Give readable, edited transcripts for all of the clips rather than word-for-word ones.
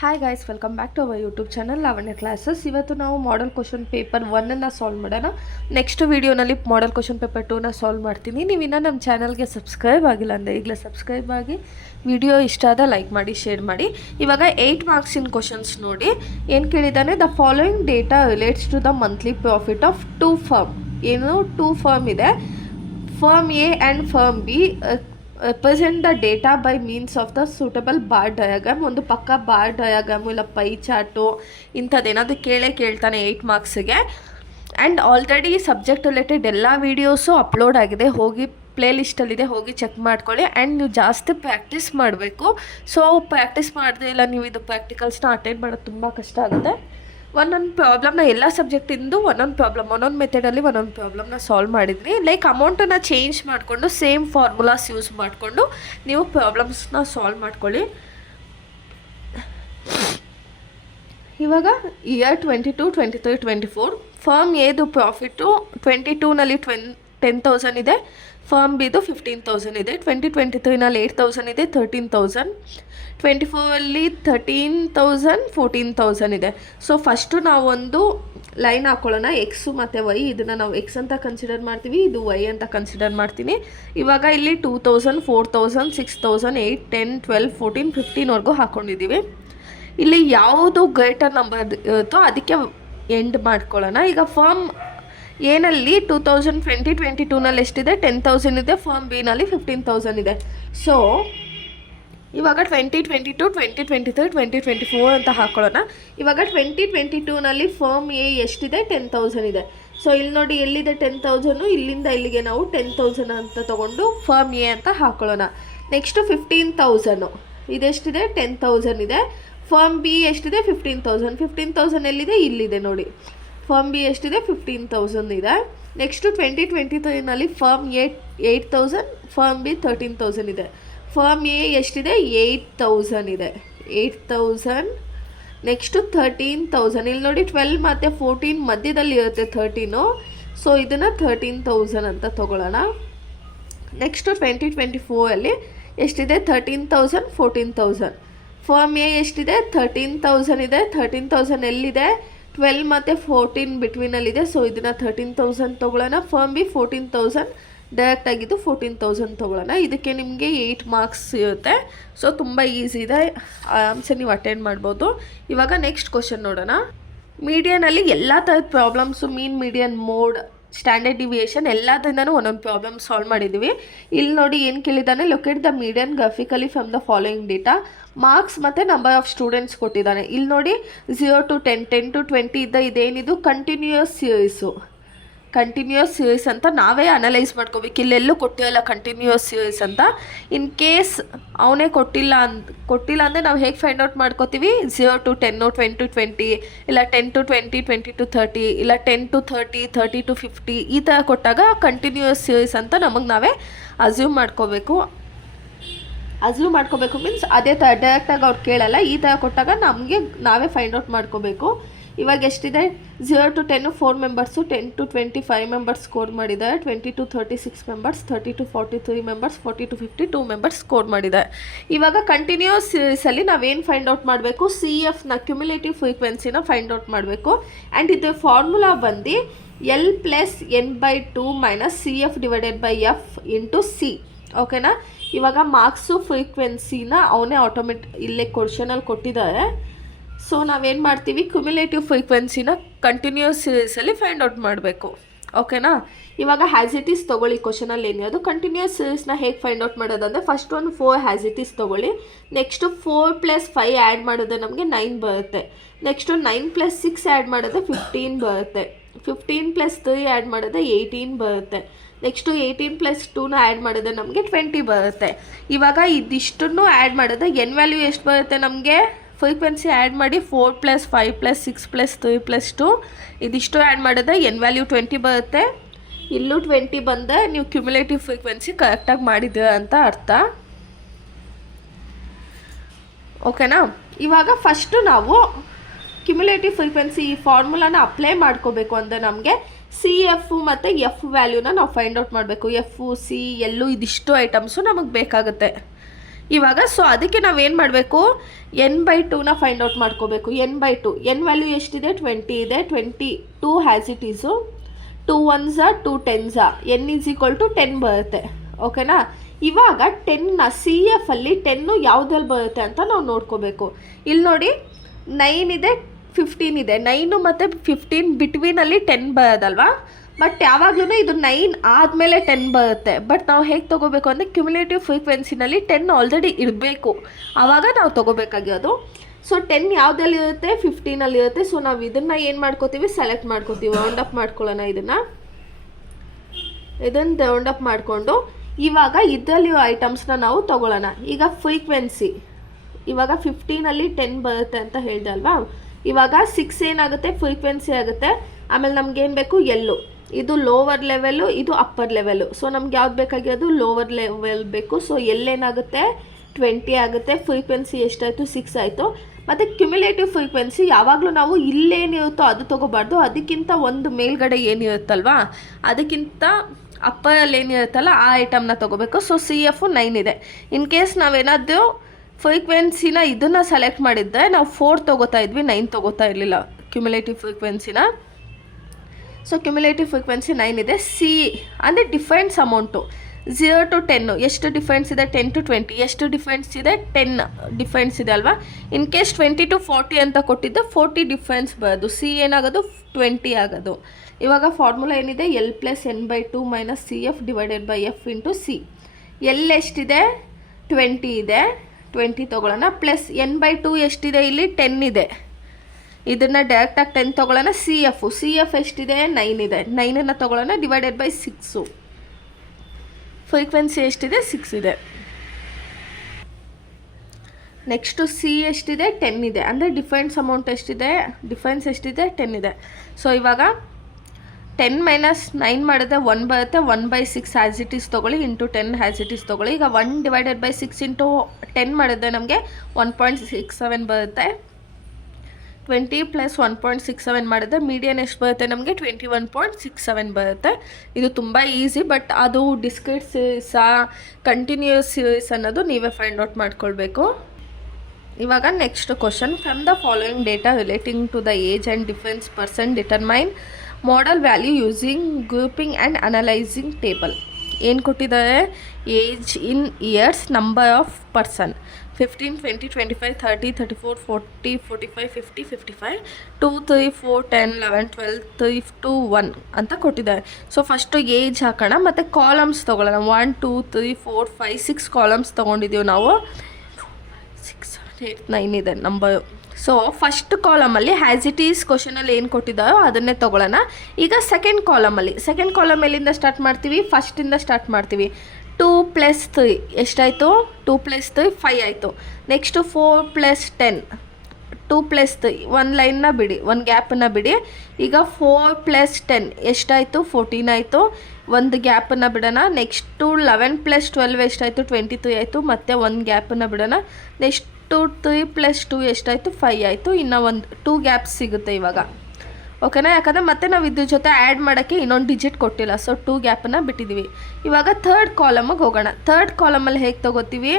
Hi guys, welcome back to our YouTube channel Lavanya classes. ಇವತ್ತು ನಾವು model question paper 1 solve ಮಾಡೋಣ. Next ವೀಡಿಯೋನಲ್ಲಿ model question paper 2 solve ಮಾಡ್ತೀನಿ. ನೀವು ಇನ್ನೂ ನಮ್ಮ ಚಾನಲ್ಗೆ ಸಬ್ಸ್ಕ್ರೈಬ್ ಆಗಿಲ್ಲ ಅಂದರೆ ಈಗಲೇ ಸಬ್ಸ್ಕ್ರೈಬ್ ಆಗಿ, ವಿಡಿಯೋ ಇಷ್ಟ ಆದ ಲೈಕ್ ಮಾಡಿ, ಶೇರ್ ಮಾಡಿ. ಇವಾಗ 8 ಮಾರ್ಕ್ಸಿನ ಕ್ವಶನ್ಸ್ ನೋಡಿ. ಏನು ಕೇಳಿದ್ದಾನೆ, the following data relates to the monthly profit of 2 firm. ಏನು 2 ಫರ್ಮ್ ಇದೆ, firm A and firm B. represent the data by means of the suitable bar diagram. ಒಂದು ಪಕ್ಕ ಬಾರ್ ಡಯಾಗ್ರಾಮು ಇಲ್ಲ ಪೈ ಚಾರ್ಟು ಇಂಥದ್ದೇನಾದರೂ ಕೇಳ್ತಾನೆ 8 ಮಾರ್ಕ್ಸಿಗೆ. And already subject related ಎಲ್ಲ videos upload ಆಗಿದೆ, ಹೋಗಿ play ಲಿಸ್ಟಲ್ಲಿದೆ, ಹೋಗಿ ಚೆಕ್ ಮಾಡ್ಕೊಳ್ಳಿ. ಆ್ಯಂಡ್ ನೀವು ಜಾಸ್ತಿ ಪ್ರಾಕ್ಟೀಸ್ ಮಾಡಬೇಕು. ಸೊ ಪ್ರಾಕ್ಟೀಸ್ ಮಾಡದೇ ಇಲ್ಲ ನೀವು ಇದು ಪ್ರಾಕ್ಟಿಕಲ್ಸ್ನ ಅಟೆಂಡ್ ಮಾಡೋದು ತುಂಬ ಕಷ್ಟ ಆಗುತ್ತೆ. ಒಂದೊಂದು ಪ್ರಾಬ್ಲಮ್ನ ಎಲ್ಲ ಸಬ್ಜೆಕ್ಟಿಂದು ಒಂದೊಂದು ಮೆಥಡಲ್ಲಿ ಒಂದೊಂದು ಪ್ರಾಬ್ಲಮ್ನ ಸಾಲ್ವ್ ಮಾಡಿದ್ರಿ. ಲೈಕ್ ಅಮೌಂಟನ್ನು ಚೇಂಜ್ ಮಾಡಿಕೊಂಡು ಸೇಮ್ ಫಾರ್ಮುಲಾಸ್ ಯೂಸ್ ಮಾಡಿಕೊಂಡು ನೀವು ಪ್ರಾಬ್ಲಮ್ಸ್ನ ಸಾಲ್ವ್ ಮಾಡ್ಕೊಳ್ಳಿ. ಇವಾಗ ಇಯರ್ 22, 23, 24 ಫರ್ಮ್ ಎದು ಪ್ರಾಫಿಟ್ಟು 22ನಲ್ಲಿ 10,000 ಇದೆ, ಫರ್ಮ್ ಬಿದು 15,000 ಇದೆ. 2023ನಲ್ಲಿ 8,000 ಇದೆ, 13,000. 24ಅಲ್ಲಿ 13,000, 14,000 ಇದೆ. ಸೊ ಫಸ್ಟು ನಾವೊಂದು ಲೈನ್ ಹಾಕ್ಕೊಳ್ಳೋಣ, ಎಕ್ಸು ಮತ್ತು ವೈ. ಇದನ್ನು ನಾವು ಎಕ್ಸ್ ಅಂತ ಕನ್ಸಿಡರ್ ಮಾಡ್ತೀವಿ, ಇದು ವೈ ಅಂತ ಕನ್ಸಿಡರ್ ಮಾಡ್ತೀನಿ. ಇವಾಗ ಇಲ್ಲಿ 2,000, 4,000, 6,000, 8, 10, 12, 14, 15ವರೆಗೂ ಹಾಕ್ಕೊಂಡಿದ್ದೀವಿ. ಇಲ್ಲಿ ಯಾವುದು ಗ್ರೇಟರ್ ನಂಬರ್ ಇರುತ್ತೋ ಅದಕ್ಕೆ ಎಂಡ್ ಮಾಡ್ಕೊಳ್ಳೋಣ. ಈಗ ಫರ್ಮ್ ಎನಲ್ಲಿ 2022ನಲ್ಲಿ ಎಷ್ಟಿದೆ, 10,000 ಇದೆ. ಫರ್ಮ್ ಬಿನಲ್ಲಿ 15,000 ಇದೆ. ಸೊ ಇವಾಗ 2022, 2023, 2024 ಅಂತ ಹಾಕೊಳ್ಳೋಣ. ಇವಾಗ 2022ನಲ್ಲಿ ಫರ್ಮ್ ಎ ಎಷ್ಟಿದೆ, 10,000 ಇದೆ. ಸೊ ಇಲ್ಲಿ ನೋಡಿ, ಎಲ್ಲಿದೆ 10,000, ಇಲ್ಲಿಂದ ಇಲ್ಲಿಗೆ ನಾವು 10,000 ಅಂತ ತೊಗೊಂಡು ಫರ್ಮ್ ಎ ಅಂತ ಹಾಕೊಳ್ಳೋಣ. ನೆಕ್ಸ್ಟು 15,000 ಇದೆಷ್ಟಿದೆ, 10,000 ಇದೆ. ಫರ್ಮ್ ಬಿ ಎಷ್ಟಿದೆ, 15,000. 15,000 ಎಲ್ಲಿದೆ, ಇಲ್ಲಿದೆ ನೋಡಿ. ಫರ್ಮ್ ಬಿ ಎಷ್ಟಿದೆ, 15,000 ಇದೆ. ನೆಕ್ಸ್ಟು 2023ನಲ್ಲಿ ಫರ್ಮ್ ಎ 8,000, ಫರ್ಮ್ ಬಿ 13,000 ಇದೆ. ಫರ್ಮ್ ಎ ಎಷ್ಟಿದೆ, 8,000 ಇದೆ, 8,000. ನೆಕ್ಸ್ಟು 13,000. ಇಲ್ಲಿ ನೋಡಿ 12 ಮತ್ತು 14 ಮಧ್ಯದಲ್ಲಿ ಇರುತ್ತೆ 13. ಸೊ ಇದನ್ನು 13,000 ಅಂತ ತೊಗೊಳ್ಳೋಣ. ನೆಕ್ಸ್ಟು 2024ಅಲ್ಲಿ ಎಷ್ಟಿದೆ, 13,000, 14,000. ಫರ್ಮ್ ಎ ಎಷ್ಟಿದೆ, 13,000 ಇದೆ. 13,000 ಎಲ್ಲಿದೆ, 12 ಮತ್ತು 14 ಬಿಟ್ವೀನಲ್ಲಿದೆ. ಸೊ ಇದನ್ನು 13,000 ತೊಗೊಳ್ಳೋಣ. ಫರ್ಮ್ ಬಿ 14,000 ಡೈರೆಕ್ಟಾಗಿದ್ದು 14,000 ತೊಗೊಳ್ಳೋಣ. ಇದಕ್ಕೆ ನಿಮಗೆ 8 ಮಾರ್ಕ್ಸ್ ಇರುತ್ತೆ. ಸೊ ತುಂಬ ಈಸಿ ಇದೆ, ಆರಾಮ್ಸೆ ನೀವು ಅಟೆಂಡ್ ಮಾಡ್ಬೋದು. ಇವಾಗ ನೆಕ್ಸ್ಟ್ ಕ್ವಶನ್ ನೋಡೋಣ. ಮೀಡಿಯನಲ್ಲಿ ಎಲ್ಲ ಥರದ problems, mean, median, mode, standard deviation ಎಲ್ಲದರಿಂದನೂ ಒಂದೊಂದು ಪ್ರಾಬ್ಲಮ್ ಸಾಲ್ವ್ ಮಾಡಿದ್ದೀವಿ. ಇಲ್ಲಿ ನೋಡಿ ಏನು ಕೇಳಿದ್ದಾನೆ, locate the median graphically from the following data. Marks ಮತ್ತು ನಂಬರ್ ಆಫ್ ಸ್ಟೂಡೆಂಟ್ಸ್ ಕೊಟ್ಟಿದ್ದಾನೆ. ಇಲ್ಲಿ ನೋಡಿ 0 to 10, 10 to 20 ಇದೇನಿದು ಕಂಟಿನ್ಯೂಯಸ್ ಸೀರೀಸ್ ಅಂತ ನಾವೇ ಅನಲೈಸ್ ಮಾಡ್ಕೋಬೇಕು. ಇಲ್ಲೆಲ್ಲೂ ಕೊಟ್ಟಿರಲ್ಲ ಕಂಟಿನ್ಯೂಯಸ್ ಸೀರೀಸ್ ಅಂತ. ಇನ್ ಕೇಸ್ ಅವನೇ ಕೊಟ್ಟಿಲ್ಲ ಅಂದರೆ ನಾವು ಹೇಗೆ ಫೈಂಡ್ ಔಟ್ ಮಾಡ್ಕೋತೀವಿ, 0 to 10, 20 to 20, ಇಲ್ಲ 10 to 20, 20 to 30, ಇಲ್ಲ 10 to 30, 30 to 50 ಈ ಥರ ಕೊಟ್ಟಾಗ ಕಂಟಿನ್ಯೂಯಸ್ ಸೀರೀಸ್ ಅಂತ ನಮಗೆ ನಾವೇ ಅಸ್ಯೂಮ್ ಮಾಡ್ಕೋಬೇಕು ಮೀನ್ಸ್ ಅದೇ ಥರ ಡೈರೆಕ್ಟಾಗಿ ಅವ್ರು ಕೇಳಲ್ಲ. ಈ ಥರ ಕೊಟ್ಟಾಗ ನಮಗೆ ನಾವೇ ಫೈಂಡ್ ಔಟ್ ಮಾಡ್ಕೋಬೇಕು. ಇವಾಗ ಎಷ್ಟಿದೆ, 0 to 10 4 members, 10 to 20 5 members score ಮಾಡಿದ್ದಾರೆ, 20 to 30 6 members, 30 to 43 members, 40 to 50 2 members score ಮಾಡಿದ್ದಾರೆ. ಇವಾಗ ಕಂಟಿನ್ಯೂಸ್ ಸೀರೀಸಲ್ಲಿ ನಾವೇನು ಫೈಂಡ್ ಔಟ್ ಮಾಡಬೇಕು, CFನ ಕ್ಯುಮ್ಯುಲೇಟಿವ್ ಫ್ರೀಕ್ವೆನ್ಸಿನ ಫೈಂಡ್ ಔಟ್ ಮಾಡಬೇಕು. ಆ್ಯಂಡ್ ಇದು ಫಾರ್ಮುಲಾ ಬಂದು L + n/2 - CF / F × C. ಓಕೆನಾ. ಇವಾಗ ಮಾರ್ಕ್ಸು ಫ್ರೀಕ್ವೆನ್ಸಿನ ಅವನೇ ಇಲ್ಲೇ ಕ್ವಶನಲ್ಲಿ ಕೊಟ್ಟಿದ್ದಾರೆ. ಸೊ ನಾವೇನು ಮಾಡ್ತೀವಿ, ಕ್ಯುಮ್ಯುಲೇಟಿವ್ ಫ್ರೀಕ್ವೆನ್ಸಿನ ಕಂಟಿನ್ಯೂಸ್ ಸೀರೀಸಲ್ಲಿ ಫೈಂಡ್ ಔಟ್ ಮಾಡಬೇಕು. ಓಕೆನಾ. ಇವಾಗ ಹ್ಯಾಸ್ ಇಟ್ ಈಸ್ ತೊಗೊಳ್ಳಿ. ಕ್ವಶನಲ್ಲಿ ಏನಿರೋದು ಕಂಟಿನ್ಯೂಸ್ ಸೀರೀಸ್ನ ಹೇಗೆ ಫೈಂಡ್ ಔಟ್ ಮಾಡೋದಂದರೆ, ಫಸ್ಟ್ ಒಂದು 4 ಹ್ಯಾಸ್ ಇಟ್ ಈಸ್ ತೊಗೊಳ್ಳಿ. ನೆಕ್ಸ್ಟು 4 + 5 ಆ್ಯಡ್ ಮಾಡಿದ್ರೆ ನಮಗೆ 9 ಬರುತ್ತೆ. ನೆಕ್ಸ್ಟು 9 + 6 ಆ್ಯಡ್ ಮಾಡಿದ್ರೆ 15 ಬರುತ್ತೆ. 15 + 3 ಆ್ಯಡ್ ಮಾಡಿದ್ರೆ 18 ಬರುತ್ತೆ. ನೆಕ್ಸ್ಟು 18 + 2ನ ಆ್ಯಡ್ ಮಾಡಿದ್ರೆ ನಮಗೆ 20 ಬರುತ್ತೆ. ಇವಾಗ ಇದಿಷ್ಟನ್ನು ಆ್ಯಡ್ ಮಾಡಿದ್ರೆ ಎನ್ ವ್ಯಾಲ್ಯೂ ಎಷ್ಟು ಬರುತ್ತೆ ನಮಗೆ, ಫ್ರೀಕ್ವೆನ್ಸಿ ಆ್ಯಡ್ ಮಾಡಿ 4 + 5 + 6 + 3 + 2 ಇದಿಷ್ಟು ಆ್ಯಡ್ ಮಾಡಿದ್ರೆ ಎನ್ ವ್ಯಾಲ್ಯೂ 20 ಬರುತ್ತೆ. ಇಲ್ಲೂ 20 ಬಂದರೆ ನೀವು ಕ್ಯುಮ್ಯುಲೇಟಿವ್ ಫ್ರೀಕ್ವೆನ್ಸಿ ಕರೆಕ್ಟಾಗಿ ಮಾಡಿದ್ದೀರ ಅಂತ ಅರ್ಥ. ಓಕೆನಾ. ಇವಾಗ ಫಸ್ಟು ನಾವು ಕ್ಯುಮ್ಯುಲೇಟಿವ್ ಫ್ರೀಕ್ವೆನ್ಸಿ ಈ ಫಾರ್ಮುಲಾನ ಅಪ್ಲೈ ಮಾಡ್ಕೋಬೇಕು ಅಂದರೆ ನಮಗೆ CF ಮತ್ತು F ವ್ಯಾಲ್ಯೂನ ನಾವು ಫೈಂಡ್ ಔಟ್ ಮಾಡಬೇಕು. F, C, L ಇದಿಷ್ಟು ಐಟಮ್ಸು ನಮಗೆ ಬೇಕಾಗುತ್ತೆ. ಇವಾಗ ಸೊ ಅದಕ್ಕೆ ನಾವೇನು ಮಾಡಬೇಕು, n/2ನ ಫೈಂಡ್ ಔಟ್ ಮಾಡ್ಕೋಬೇಕು. n/2 n ವ್ಯಾಲ್ಯೂ ಎಷ್ಟಿದೆ, 20 ಇದೆ. 22 has it Yesu. 2 1s 2 10s n = 10 ಬರುತ್ತೆ. ಓಕೆನಾ. ಇವಾಗ 10ನ ಸಿ ಎಫಲ್ಲಿ 10 ಯಾವುದ್ರಲ್ಲಿ ಬರುತ್ತೆ ಅಂತ ನಾವು ನೋಡ್ಕೋಬೇಕು. ಇಲ್ಲಿ ನೋಡಿ 9 ಇದೆ, 15 ಇದೆ. 9 ಮತ್ತು 15 ಬಿಟ್ವೀನಲ್ಲಿ 10 ಬರೋದಲ್ವಾ. ಬಟ್ ಯಾವಾಗಲೂ ಇದು 9 ಆದಮೇಲೆ 10 ಬರುತ್ತೆ. ಬಟ್ ನಾವು ಹೇಗೆ ತೊಗೋಬೇಕು ಅಂದರೆ ಕ್ಯುಮುಲೇಟಿವ್ ಫ್ರೀಕ್ವೆನ್ಸಿನಲ್ಲಿ 10 ಆಲ್ರೆಡಿ ಇರಬೇಕು, ಆವಾಗ ನಾವು ತೊಗೋಬೇಕಾಗಿರೋದು. ಸೊ 10 ಯಾವುದಲ್ಲಿ ಇರುತ್ತೆ, 15ಅಲ್ಲಿ ಇರುತ್ತೆ. ಸೊ ನಾವು ಇದನ್ನು ಏನು ಮಾಡ್ಕೋತೀವಿ, ಸೆಲೆಕ್ಟ್ ಮಾಡ್ಕೋತೀವಿ. ರೌಂಡ್ ಅಪ್ ಮಾಡ್ಕೊಳ್ಳೋಣ. ಇದನ್ನು ರೌಂಡ್ ಅಪ್ ಮಾಡಿಕೊಂಡು ಇವಾಗ ಇದರಲ್ಲಿ ಐಟಮ್ಸ್ನ ನಾವು ತೊಗೊಳ್ಳೋಣ. ಈಗ ಫ್ರೀಕ್ವೆನ್ಸಿ ಇವಾಗ 15ಅಲ್ಲಿ 10 ಬರುತ್ತೆ ಅಂತ ಹೇಳಿದೆ ಅಲ್ವಾ. ಇವಾಗ 6 ಏನಾಗುತ್ತೆ, ಫ್ರೀಕ್ವೆನ್ಸಿ ಆಗುತ್ತೆ. ಆಮೇಲೆ ನಮ್ಗೇನು ಬೇಕು, ಎಲ್ಲು. ಇದು ಲೋವರ್ ಲೆವೆಲು, ಇದು ಅಪ್ಪರ್ ಲೆವೆಲು. ಸೊ ನಮ್ಗೆ ಯಾವ್ದು ಬೇಕಾಗಿರೋದು, ಲೋವರ್ ಲೆವೆಲ್ ಬೇಕು. ಸೊ ಎಲ್ಲೇನಾಗುತ್ತೆ, 20 ಆಗುತ್ತೆ. ಫ್ರೀಕ್ವೆನ್ಸಿ ಎಷ್ಟಾಯಿತು, 6 ಆಯಿತು. ಮತ್ತು ಕ್ಯುಮುಲೇಟಿವ್ ಫ್ರೀಕ್ವೆನ್ಸಿ ಯಾವಾಗಲೂ ನಾವು ಇಲ್ಲೇನಿರುತ್ತೋ ಅದು ತೊಗೋಬಾರ್ದು, ಅದಕ್ಕಿಂತ ಒಂದು ಮೇಲ್ಗಡೆ ಏನಿರುತ್ತಲ್ವಾ, ಅದಕ್ಕಿಂತ ಅಪ್ಪರಲ್ಲಿ ಏನಿರುತ್ತಲ್ಲ ಆ ಐಟಮ್ನ ತೊಗೋಬೇಕು. ಸೊ CF 9 ಇದೆ. ಇನ್ ಕೇಸ್ ನಾವೇನಾದರೂ ಫ್ರೀಕ್ವೆನ್ಸಿನ ಇದನ್ನು ಸೆಲೆಕ್ಟ್ ಮಾಡಿದ್ದೆ, ನಾವು 4 ತೊಗೋತಾ ಇದ್ವಿ, 9 ತೊಗೋತಾ ಇರಲಿಲ್ಲ ಕ್ಯುಮುಲೇಟಿವ್ ಫ್ರೀಕ್ವೆನ್ಸಿನ. ಸೊ ಕ್ಯುಮುಲೇಟಿವ್ ಫ್ರೀಕ್ವೆನ್ಸಿ 9 ಇದೆ. ಸಿ ಅಂದರೆ ಡಿಫರೆನ್ಸ್ ಅಮೌಂಟು 0 to 10 ಎಷ್ಟು ಡಿಫರೆನ್ಸ್ ಇದೆ, 10 to 20 ಎಷ್ಟು ಡಿಫರೆನ್ಸ್ ಇದೆ, 10 ಡಿಫರೆನ್ಸ್ ಇದೆ ಅಲ್ವಾ. ಇನ್ ಕೇಸ್ 20 to 40 ಅಂತ ಕೊಟ್ಟಿದ್ದು 40 ಡಿಫರೆನ್ಸ್ ಬರೋದು. ಸಿ ಏನಾಗೋದು, 20 ಆಗೋದು. ಇವಾಗ ಫಾರ್ಮುಲಾ ಏನಿದೆ, L + n/2 - CF / F × C. L ಎಷ್ಟಿದೆ, 20 ಇದೆ. 20 ತೊಗೊಳ್ಳೋಣ. ಪ್ಲಸ್ n/2 ಎಷ್ಟಿದೆ, ಇಲ್ಲಿ 10 ಇದೆ. ಇದನ್ನು ಡೈರೆಕ್ಟಾಗಿ 10 ತೊಗೊಳ್ಳೋಣ. CF ಎಷ್ಟಿದೆ, 9 ಇದೆ. 9ಅನ್ನು ತೊಗೊಳ್ಳೋಣ, /6. ಫ್ರೀಕ್ವೆನ್ಸಿ ಎಷ್ಟಿದೆ, 6 ಇದೆ. ನೆಕ್ಸ್ಟು ಸಿ ಎಷ್ಟಿದೆ, 10 ಇದೆ. ಅಂದರೆ ಡಿಫರೆನ್ಸ್ ಅಮೌಂಟ್ ಎಷ್ಟಿದೆ, ಡಿಫರೆನ್ಸ್ ಎಷ್ಟಿದೆ, 10 ಇದೆ. ಸೊ ಇವಾಗ 10 - 9 ಮಾಡಿದ್ರೆ 1 ಬರುತ್ತೆ. 1/6 ಆ್ಯಸ್ ಇಟ್ ಈಸ್ ತೊಗೊಳ್ಳಿ, ಇಂಟು 10 ಆ್ಯಸ್ ಇಟ್ ಈಸ್ ತೊಗೊಳ್ಳಿ. ಈಗ 1 / 6 ಇಂಟು 10 ಮಾಡಿದ್ರೆ ನಮಗೆ 1.67 ಬರುತ್ತೆ. 20 + 1.67 ಮಾಡಿದ್ರೆ ಮೀಡಿಯನ್ ಎಷ್ಟು ಬರುತ್ತೆ ನಮಗೆ, 21.67 ಬರುತ್ತೆ. ಇದು ತುಂಬ ಈಸಿ. ಬಟ್ ಅದು ಡಿಸ್ಕ್ರೀಟ್ ಸೀರೀಸಾ ಕಂಟಿನ್ಯೂಸ್ ಸೀರೀಸ್ ಅನ್ನೋದು ನೀವೇ ಫೈಂಡ್ ಔಟ್ ಮಾಡ್ಕೊಳ್ಬೇಕು. ಇವಾಗ next question, from the following data relating to the age and difference person determine modal value using grouping and analysing table. ಏನು ಕೊಟ್ಟಿದ್ದಾರೆ, age in years, number of person 15, 20, 25, 30, 34, 40, 45, 50, 55, 2, 3, 4, 10, 11, 12, 3, 2, 1 ಅಂತ ಕೊಟ್ಟಿದ್ದಾರೆ. So first age ಹಾಕೋಣ, ಮತ್ತು columns ತೊಗೊಳ್ಳೋಣ. 1, 2, 3, 4, 5, 6 columns ತೊಗೊಂಡಿದ್ದೀವಿ ನಾವು. 6, 7, 8, 9 ಇದೆ ನಂಬರು. ಸೊ ಫಸ್ಟ್ ಕಾಲಮಲ್ಲಿ ಹ್ಯಾಸ್ ಇಟ್ ಈಸ್ ಕ್ವಶನಲ್ಲಿ ಏನು ಕೊಟ್ಟಿದ್ದಾರೋ ಅದನ್ನೇ ತೊಗೊಳ್ಳೋಣ. ಈಗ ಸೆಕೆಂಡ್ ಕಾಲಮ್ ಎಲ್ಲಿಂದ ಸ್ಟಾರ್ಟ್ ಮಾಡ್ತೀವಿ, ಫಸ್ಟಿಂದ ಸ್ಟಾರ್ಟ್ ಮಾಡ್ತೀವಿ. 2 + 3 ಎಷ್ಟಾಯಿತು, 2 + 3 5 ಆಯಿತು. ನೆಕ್ಸ್ಟು 4 + 10, 2 + 3 ಒಂದು ಲೈನ್ನ ಬಿಡಿ, ಒಂದು ಗ್ಯಾಪನ್ನು ಬಿಡಿ. ಈಗ 4 + 10 ಎಷ್ಟಾಯಿತು, 14 ಆಯಿತು. ಒಂದು ಗ್ಯಾಪನ್ನು ಬಿಡೋಣ. ನೆಕ್ಸ್ಟು 11 + 12 ಎಷ್ಟಾಯಿತು, 23 ಆಯಿತು. ಮತ್ತೆ ಒಂದು ಗ್ಯಾಪನ್ನು ಬಿಡೋಣ. ನೆಕ್ಸ್ಟು 3 + 2 ಎಷ್ಟಾಯಿತು, 5 ಆಯಿತು. ಇನ್ನು ಒಂದು 2 ಗ್ಯಾಪ್ಸ್ ಸಿಗುತ್ತೆ ಇವಾಗ. ಓಕೆನಾ. ಯಾಕಂದರೆ ಮತ್ತೆ ನಾವು ಇದ್ರ ಜೊತೆ ಆ್ಯಡ್ ಮಾಡೋಕ್ಕೆ ಇನ್ನೊಂದು ಡಿಜಿಟ್ ಕೊಟ್ಟಿಲ್ಲ. ಸೊ 2 ಗ್ಯಾಪನ್ನು ಬಿಟ್ಟಿದ್ದೀವಿ. ಇವಾಗ ಥರ್ಡ್ ಕಾಲಮಿಗೆ ಹೋಗೋಣ. ಥರ್ಡ್ ಕಾಲಮಲ್ಲಿ ಹೇಗೆ ತೊಗೋತೀವಿ,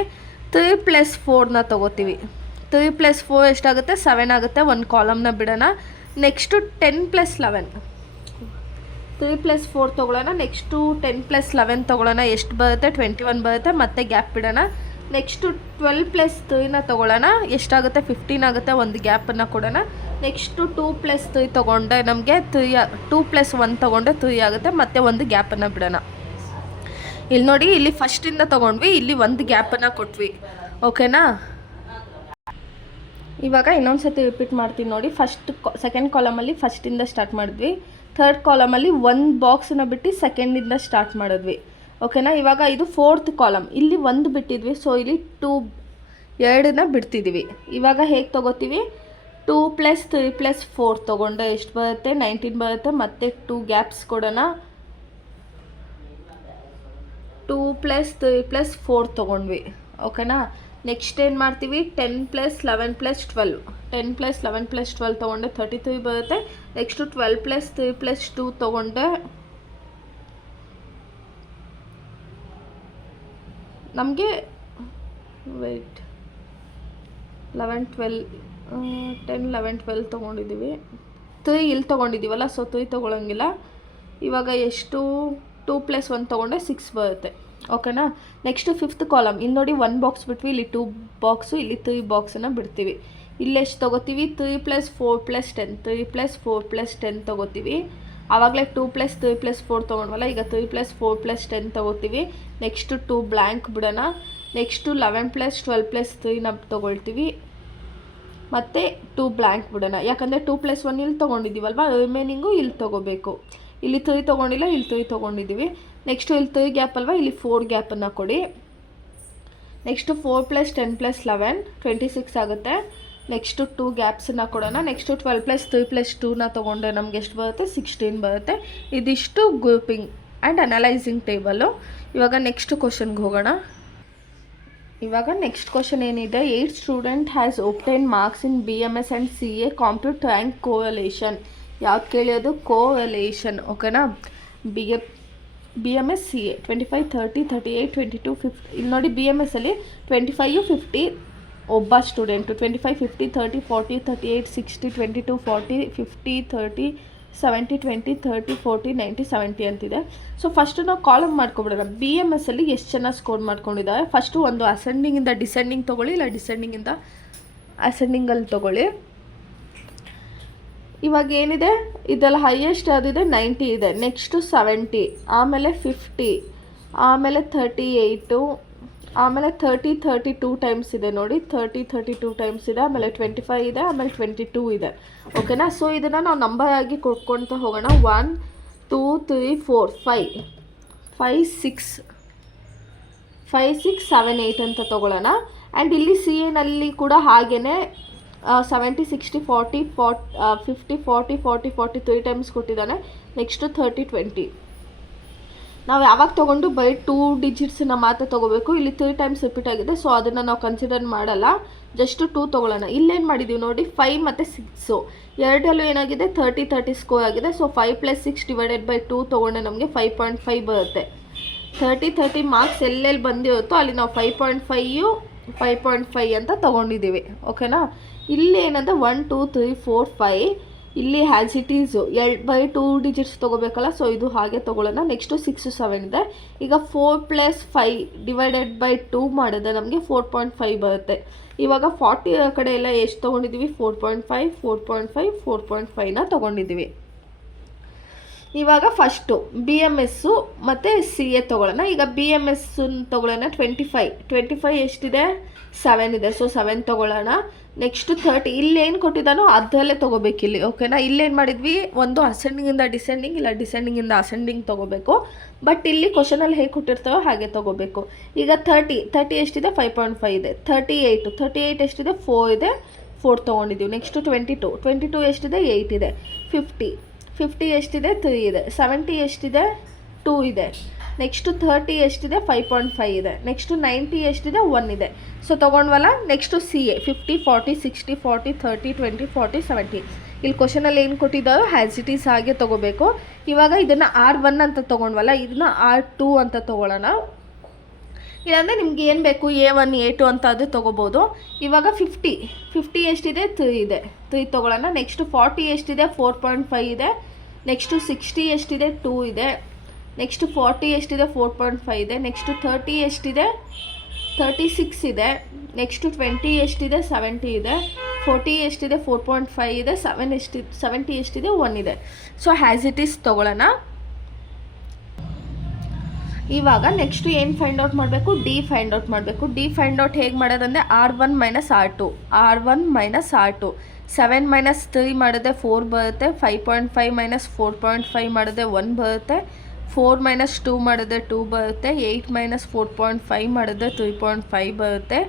3 + 4ನ ತೊಗೋತೀವಿ. 3 + 4 ಎಷ್ಟಾಗುತ್ತೆ, 7 ಆಗುತ್ತೆ. ಒಂದು ಕಾಲಮ್ನ ಬಿಡೋಣ. ನೆಕ್ಸ್ಟು 10 + 11, 3 + 4 ತೊಗೊಳ್ಳೋಣ. ನೆಕ್ಸ್ಟು 10 + 11 ತೊಗೊಳ್ಳೋಣ. ಎಷ್ಟು ಬರುತ್ತೆ, 21 ಬರುತ್ತೆ. ಮತ್ತೆ ಗ್ಯಾಪ್ ಬಿಡೋಣ. ನೆಕ್ಸ್ಟು 12 + 3ನ ತೊಗೊಳ್ಳೋಣ. ಎಷ್ಟಾಗುತ್ತೆ, 15 ಆಗುತ್ತೆ. ಒಂದು ಗ್ಯಾಪನ್ನು ಕೊಡೋಣ. ನೆಕ್ಸ್ಟು 2 + 3 ತೊಗೊಂಡೆ ನಮಗೆ 2 + 1 ತೊಗೊಂಡ್ರೆ 3 ಆಗುತ್ತೆ. ಮತ್ತೆ ಒಂದು ಗ್ಯಾಪನ್ನು ಬಿಡೋಣ. ಇಲ್ಲಿ ನೋಡಿ, ಇಲ್ಲಿ ಫಸ್ಟಿಂದ ತೊಗೊಂಡ್ವಿ, ಇಲ್ಲಿ ಒಂದು ಗ್ಯಾಪನ್ನು ಕೊಟ್ವಿ. ಓಕೆನಾ. ಇವಾಗ ಇನ್ನೊಂದು ಸತಿ ರಿಪೀಟ್ ಮಾಡ್ತೀನಿ ನೋಡಿ. ಸೆಕೆಂಡ್ ಕಾಲಮಲ್ಲಿ ಫಸ್ಟಿಂದ ಸ್ಟಾರ್ಟ್ ಮಾಡಿದ್ವಿ. ಥರ್ಡ್ ಕಾಲಮಲ್ಲಿ ಒಂದು ಬಾಕ್ಸನ್ನು ಬಿಟ್ಟು ಸೆಕೆಂಡಿಂದ ಸ್ಟಾರ್ಟ್ ಮಾಡಿದ್ವಿ. ಓಕೆನಾ. ಇವಾಗ ಇದು 4th ಕಾಲಮ್, ಇಲ್ಲಿ 1 ಬಿಟ್ಟಿದ್ವಿ. ಸೊ ಇಲ್ಲಿ 2 ಬಿಡ್ತಿದ್ದೀವಿ. ಇವಾಗ ಹೇಗೆ ತೊಗೋತೀವಿ, 2 + 3 + 4 ತೊಗೊಂಡ್ರೆ ಎಷ್ಟು ಬರುತ್ತೆ, 19 ಬರುತ್ತೆ. ಮತ್ತೆ 2 ಗ್ಯಾಪ್ಸ್ ಕೊಡೋಣ. 2 + 3 + 4 ತೊಗೊಂಡ್ವಿ. ಓಕೆನಾ. ನೆಕ್ಸ್ಟ್ ಏನು ಮಾಡ್ತೀವಿ, 10 + 11 + 12, 10 + 11 + 12 ತೊಗೊಂಡ್ರೆ 33 ಬರುತ್ತೆ. ನೆಕ್ಸ್ಟು 12 + 3 + 2 ತೊಗೊಂಡ್ರೆ ನಮಗೆ ವೆಯ್ಟ್ 11 12 10 11 12 ತೊಗೊಂಡಿದ್ದೀವಿ. 3 ಇಲ್ಲಿ ತೊಗೊಂಡಿದ್ದೀವಲ್ಲ, ಸೊ 3 ತೊಗೊಳಂಗಿಲ್ಲ. ಇವಾಗ ಎಷ್ಟು 2 + 1 ತೊಗೊಂಡೆ 6 ಬರುತ್ತೆ. ಓಕೆನಾ. Next 5th column. ಇಲ್ಲಿ ನೋಡಿ 1 ಬಾಕ್ಸ್ ಬಿಟ್ವಿ, ಇಲ್ಲಿ 2 ಬಾಕ್ಸು, ಇಲ್ಲಿ 3 ಬಾಕ್ಸನ್ನು ಬಿಡ್ತೀವಿ. ಇಲ್ಲೆಷ್ಟು ತೊಗೋತೀವಿ? 3 + 4 + 10 3 + 4 + 10 ತೊಗೋತೀವಿ. ಆವಾಗಲೇ 2 + 3 + 4 ತೊಗೊಂಡ್ವಲ್ಲ, ಈಗ 3 + 4 + 10 ತೊಗೋತೀವಿ. ನೆಕ್ಸ್ಟು 2 ಬ್ಲ್ಯಾಂಕ್ ಬಿಡೋಣ. ನೆಕ್ಸ್ಟು 11 + 12 + 3ನ ತೊಗೊಳ್ತೀವಿ. ಮತ್ತು 2 ಬ್ಲ್ಯಾಂಕ್ ಬಿಡೋಣ, ಯಾಕಂದರೆ 2 + 1 ಇಲ್ಲಿ ತೊಗೊಂಡಿದ್ದೀವಲ್ವ, ರಿಮೈನಿಂಗು ಇಲ್ಲಿ ತೊಗೋಬೇಕು. ಇಲ್ಲಿ 3 ತೊಗೊಂಡಿಲ್ಲ, ಇಲ್ಲಿ 3 ತೊಗೊಂಡಿದ್ದೀವಿ. ನೆಕ್ಸ್ಟು ಇಲ್ಲಿ 3 ಗ್ಯಾಪ್ ಅಲ್ವಾ, ಇಲ್ಲಿ 4 ಗ್ಯಾಪನ್ನು ಕೊಡಿ. ನೆಕ್ಸ್ಟು 4 + 10 + 11 26 ಆಗುತ್ತೆ. ನೆಕ್ಸ್ಟು 2 ಗ್ಯಾಪ್ಸನ್ನು ಕೊಡೋಣ. ನೆಕ್ಸ್ಟು 12 + 3 + 2ನ ತೊಗೊಂಡ್ರೆ ನಮ್ಗೆ ಎಷ್ಟು ಬರುತ್ತೆ? 16 ಬರುತ್ತೆ. ಇದಿಷ್ಟು ಗ್ರೂಪಿಂಗ್ ಆ್ಯಂಡ್ ಅನಲೈಸಿಂಗ್ ಟೇಬಲು. ಇವಾಗ ನೆಕ್ಸ್ಟ್ ಕ್ವಶನ್ಗೆ ಹೋಗೋಣ. ಇವಾಗ ನೆಕ್ಸ್ಟ್ ಕ್ವಶನ್ ಏನಿದೆ, 8 student has obtain marks in BMS and CA compute rank correlation. ಯಾವ್ದು ಕೇಳಿಯೋದು? ಕೋವಲೇಷನ್. ಓಕೆನಾ. BMS CA 25 30 38 22 50. ಇಲ್ಲಿ ನೋಡಿ BMSಲ್ಲಿ 25 50 ಒಬ್ಬ ಸ್ಟೂಡೆಂಟು, 25 50 30 40 38 60 22 40 50 30 70 20 30 40 90 70 ಅಂತಿದೆ. ಸೊ ಫಸ್ಟು ನಾವು ಕಾಲಮ್ ಮಾಡ್ಕೊಬಿಡೋಣ. BMSಲ್ಲಿ ಎಷ್ಟು ಜನ ಸ್ಕೋರ್ ಮಾಡ್ಕೊಂಡಿದ್ದಾರೆ. ಫಸ್ಟು ಒಂದು ಅಸೆಂಡಿಂಗಿಂದ ಡಿಸೆಂಡಿಂಗ್ ತೊಗೊಳ್ಳಿ, ಇಲ್ಲ ಡಿಸೆಂಡಿಂಗಿಂದ ಅಸೆಂಡಿಂಗಲ್ಲಿ ತೊಗೊಳ್ಳಿ. ಇವಾಗ ಏನಿದೆ, ಇದೆಲ್ಲ ಹೈಯೆಸ್ಟ್ ಯಾವುದಿದೆ? 90 ಇದೆ. ನೆಕ್ಸ್ಟು 70, ಆಮೇಲೆ 50, ಆಮೇಲೆ 38, ಆಮೇಲೆ 30 32 ಟೈಮ್ಸ್ ಇದೆ ನೋಡಿ, 30 32 ಟೈಮ್ಸ್ ಇದೆ. ಆಮೇಲೆ 25 ಇದೆ, ಆಮೇಲೆ 22 ಇದೆ. ಓಕೆನಾ. ಸೊ ಇದನ್ನು ನಾವು ನಂಬರ್ ಆಗಿ ಕೊಟ್ಕೊಳ್ತಾ ಹೋಗೋಣ. 1 2 3 4 5 5 6 5 6 7 8 ಅಂತ ತೊಗೊಳ್ಳೋಣ. ಆ್ಯಂಡ್ ಇಲ್ಲಿ CAನಲ್ಲಿ ಕೂಡ ಹಾಗೆಯೇ 70 60 40 50 40 40 43 ಟೈಮ್ಸ್ ಕೊಟ್ಟಿದ್ದಾನೆ. ನೆಕ್ಸ್ಟು 30 20. ನಾವು ಯಾವಾಗ ತೊಗೊಂಡು ಬೈ 2 ಡಿಜಿಟ್ಸನ್ನ ಮಾತ್ರ ತೊಗೋಬೇಕು. ಇಲ್ಲಿ 3 ಟೈಮ್ಸ್ ರಿಪೀಟ್ ಆಗಿದೆ, ಸೊ ಅದನ್ನು ನಾವು ಕನ್ಸಿಡರ್ ಮಾಡಲ್ಲ. ಜಸ್ಟು 2 ತೊಗೊಳ್ಳೋಣ. ಇಲ್ಲೇನು ಮಾಡಿದ್ದೀವಿ ನೋಡಿ, 5 ಮತ್ತು 6 ಎರಡಲ್ಲೂ ಏನಾಗಿದೆ? 30 30 ಸ್ಕೋರ್ ಆಗಿದೆ. ಸೊ 5 + 6 / 2 ತೊಗೊಂಡೆ ನಮಗೆ 5.5 ಬರುತ್ತೆ. 30 30 ಮಾರ್ಕ್ಸ್ ಎಲ್ಲೆಲ್ಲಿ ಬಂದಿರುತ್ತೋ ಅಲ್ಲಿ ನಾವು 5.5 ಅಂತ ತೊಗೊಂಡಿದ್ದೀವಿ. ಓಕೆನಾ. ಇಲ್ಲಿ ಏನಂದರೆ 1 2 3 4 5 ಇಲ್ಲಿ has it is by 2 digits ತೊಗೋಬೇಕಲ್ಲ, ಸೊ ಇದು ಹಾಗೆ ತೊಗೊಳ್ಳೋಣ. ನೆಕ್ಸ್ಟು 6 7 ಇದೆ. ಈಗ 4 + 5 / 2 ಮಾಡಿದ್ರೆ ನಮಗೆ 4.5 ಬರುತ್ತೆ. ಇವಾಗ 40 ಕಡೆ ಎಲ್ಲ ಎಷ್ಟು ತೊಗೊಂಡಿದ್ದೀವಿ? 4.5 4.5 4.5ನ ತೊಗೊಂಡಿದ್ದೀವಿ. ಇವಾಗ ಫಸ್ಟು BMSಸು ಮತ್ತು CA ತೊಗೊಳ್ಳೋಣ. ಈಗ BMSಸನ್ನು ತೊಗೊಳ್ಳೋಣ. 25 ಎಷ್ಟಿದೆ? 7 ಇದೆ. ಸೊ 7 ತೊಗೊಳ್ಳೋಣ. ನೆಕ್ಸ್ಟು 30 ಇಲ್ಲೇನು ಕೊಟ್ಟಿದ್ದಾನೋ ಅದರಲ್ಲೇ ತೊಗೋಬೇಕಿಲ್ಲಿ. ಓಕೆನಾ. ಇಲ್ಲೇನು ಮಾಡಿದ್ವಿ? ಒಂದು ಅಸೆಂಡಿಂಗಿಂದ ಡಿಸೆಂಡಿಂಗ್, ಇಲ್ಲ ಡಿಸೆಂಡಿಂಗಿಂದ ಅಸೆಂಡಿಂಗ್ ತೊಗೋಬೇಕು. ಬಟ್ ಇಲ್ಲಿ ಕ್ವಶನಲ್ಲಿ ಹೇಗೆ ಕೊಟ್ಟಿರ್ತಾವೋ ಹಾಗೆ ತೊಗೋಬೇಕು. ಈಗ 30 ಎಷ್ಟಿದೆ? 5.5 ಇದೆ. 38 ಎಷ್ಟಿದೆ? 4 ಇದೆ. 4 ತೊಗೊಂಡಿದ್ದೀವಿ. ನೆಕ್ಸ್ಟು 22 ಎಷ್ಟಿದೆ? 8 ಇದೆ. 50 ಎಷ್ಟಿದೆ? 3 ಇದೆ. 70 ಎಷ್ಟಿದೆ? 2 ಇದೆ. ನೆಕ್ಸ್ಟು 30 ಎಷ್ಟಿದೆ? 5.5 ಇದೆ. ನೆಕ್ಸ್ಟು 90 ಎಷ್ಟಿದೆ? 1 ಇದೆ. ಸೊ ತೊಗೊಂಡ್ವಲ್ಲ. Next CA 50 40 60 40 30 20 40 70. ಇಲ್ಲಿ ಕ್ವಶನಲ್ಲಿ ಏನು ಕೊಟ್ಟಿದ್ದಾರೋ ಹ್ಯಾಸ್ ಇಟ್ ಈಸ್ ಹಾಗೆ ತೊಗೋಬೇಕು. ಇವಾಗ ಇದನ್ನು R1 ಅಂತ ತೊಗೊಂಡ್ವಲ್ಲ, ಇದನ್ನು R2 ಅಂತ ತೊಗೊಳ್ಳೋಣ. ಇಲ್ಲಾಂದರೆ ನಿಮ್ಗೆ ಏನು ಬೇಕು A1 A2 ಅಂತ ಅದು ತೊಗೋಬೋದು. ಇವಾಗ 50 ಎಷ್ಟಿದೆ? 3 ಇದೆ. 3 ತೊಗೊಳ್ಳೋಣ. ನೆಕ್ಸ್ಟು 40 ಎಷ್ಟಿದೆ? 4.5 ಇದೆ. ನೆಕ್ಸ್ಟು 60 ಎಷ್ಟಿದೆ? 2 ಇದೆ. ನೆಕ್ಸ್ಟು 40 ಎಷ್ಟಿದೆ? 4.5 ಇದೆ. ನೆಕ್ಸ್ಟು 30 ಎಷ್ಟಿದೆ? 36 ಇದೆ. ನೆಕ್ಸ್ಟು 20 ಎಷ್ಟಿದೆ? 70 ಇದೆ. 40 ಎಷ್ಟಿದೆ? 4.5 ಇದೆ. 70 ಎಷ್ಟಿದೆ? 1 ಇದೆ. ಸೊ ಹ್ಯಾಸ್ ಇಟ್ ಈಸ್ ತೊಗೊಳ್ಳೋಣ. ಇವಾಗ ನೆಕ್ಸ್ಟು ಏನು ಫೈಂಡ್ ಔಟ್ ಮಾಡಬೇಕು? ಡಿ ಫೈಂಡ್ ಔಟ್ ಮಾಡಬೇಕು. ಡಿ ಫೈಂಡ್ ಔಟ್ ಹೇಗೆ ಮಾಡೋದಂದರೆ R1 - R2 7 - 3 ಮಾಡಿದ್ರೆ 4 ಬರುತ್ತೆ. 5.5 - 4.5 ಮಾಡಿದ್ರೆ 1 ಬರುತ್ತೆ. 4 - 2 ಮಾಡಿದ್ರೆ 2 ಬರುತ್ತೆ. 8 - 4.5 ಮಾಡಿದ್ರೆ 3.5 ಬರುತ್ತೆ.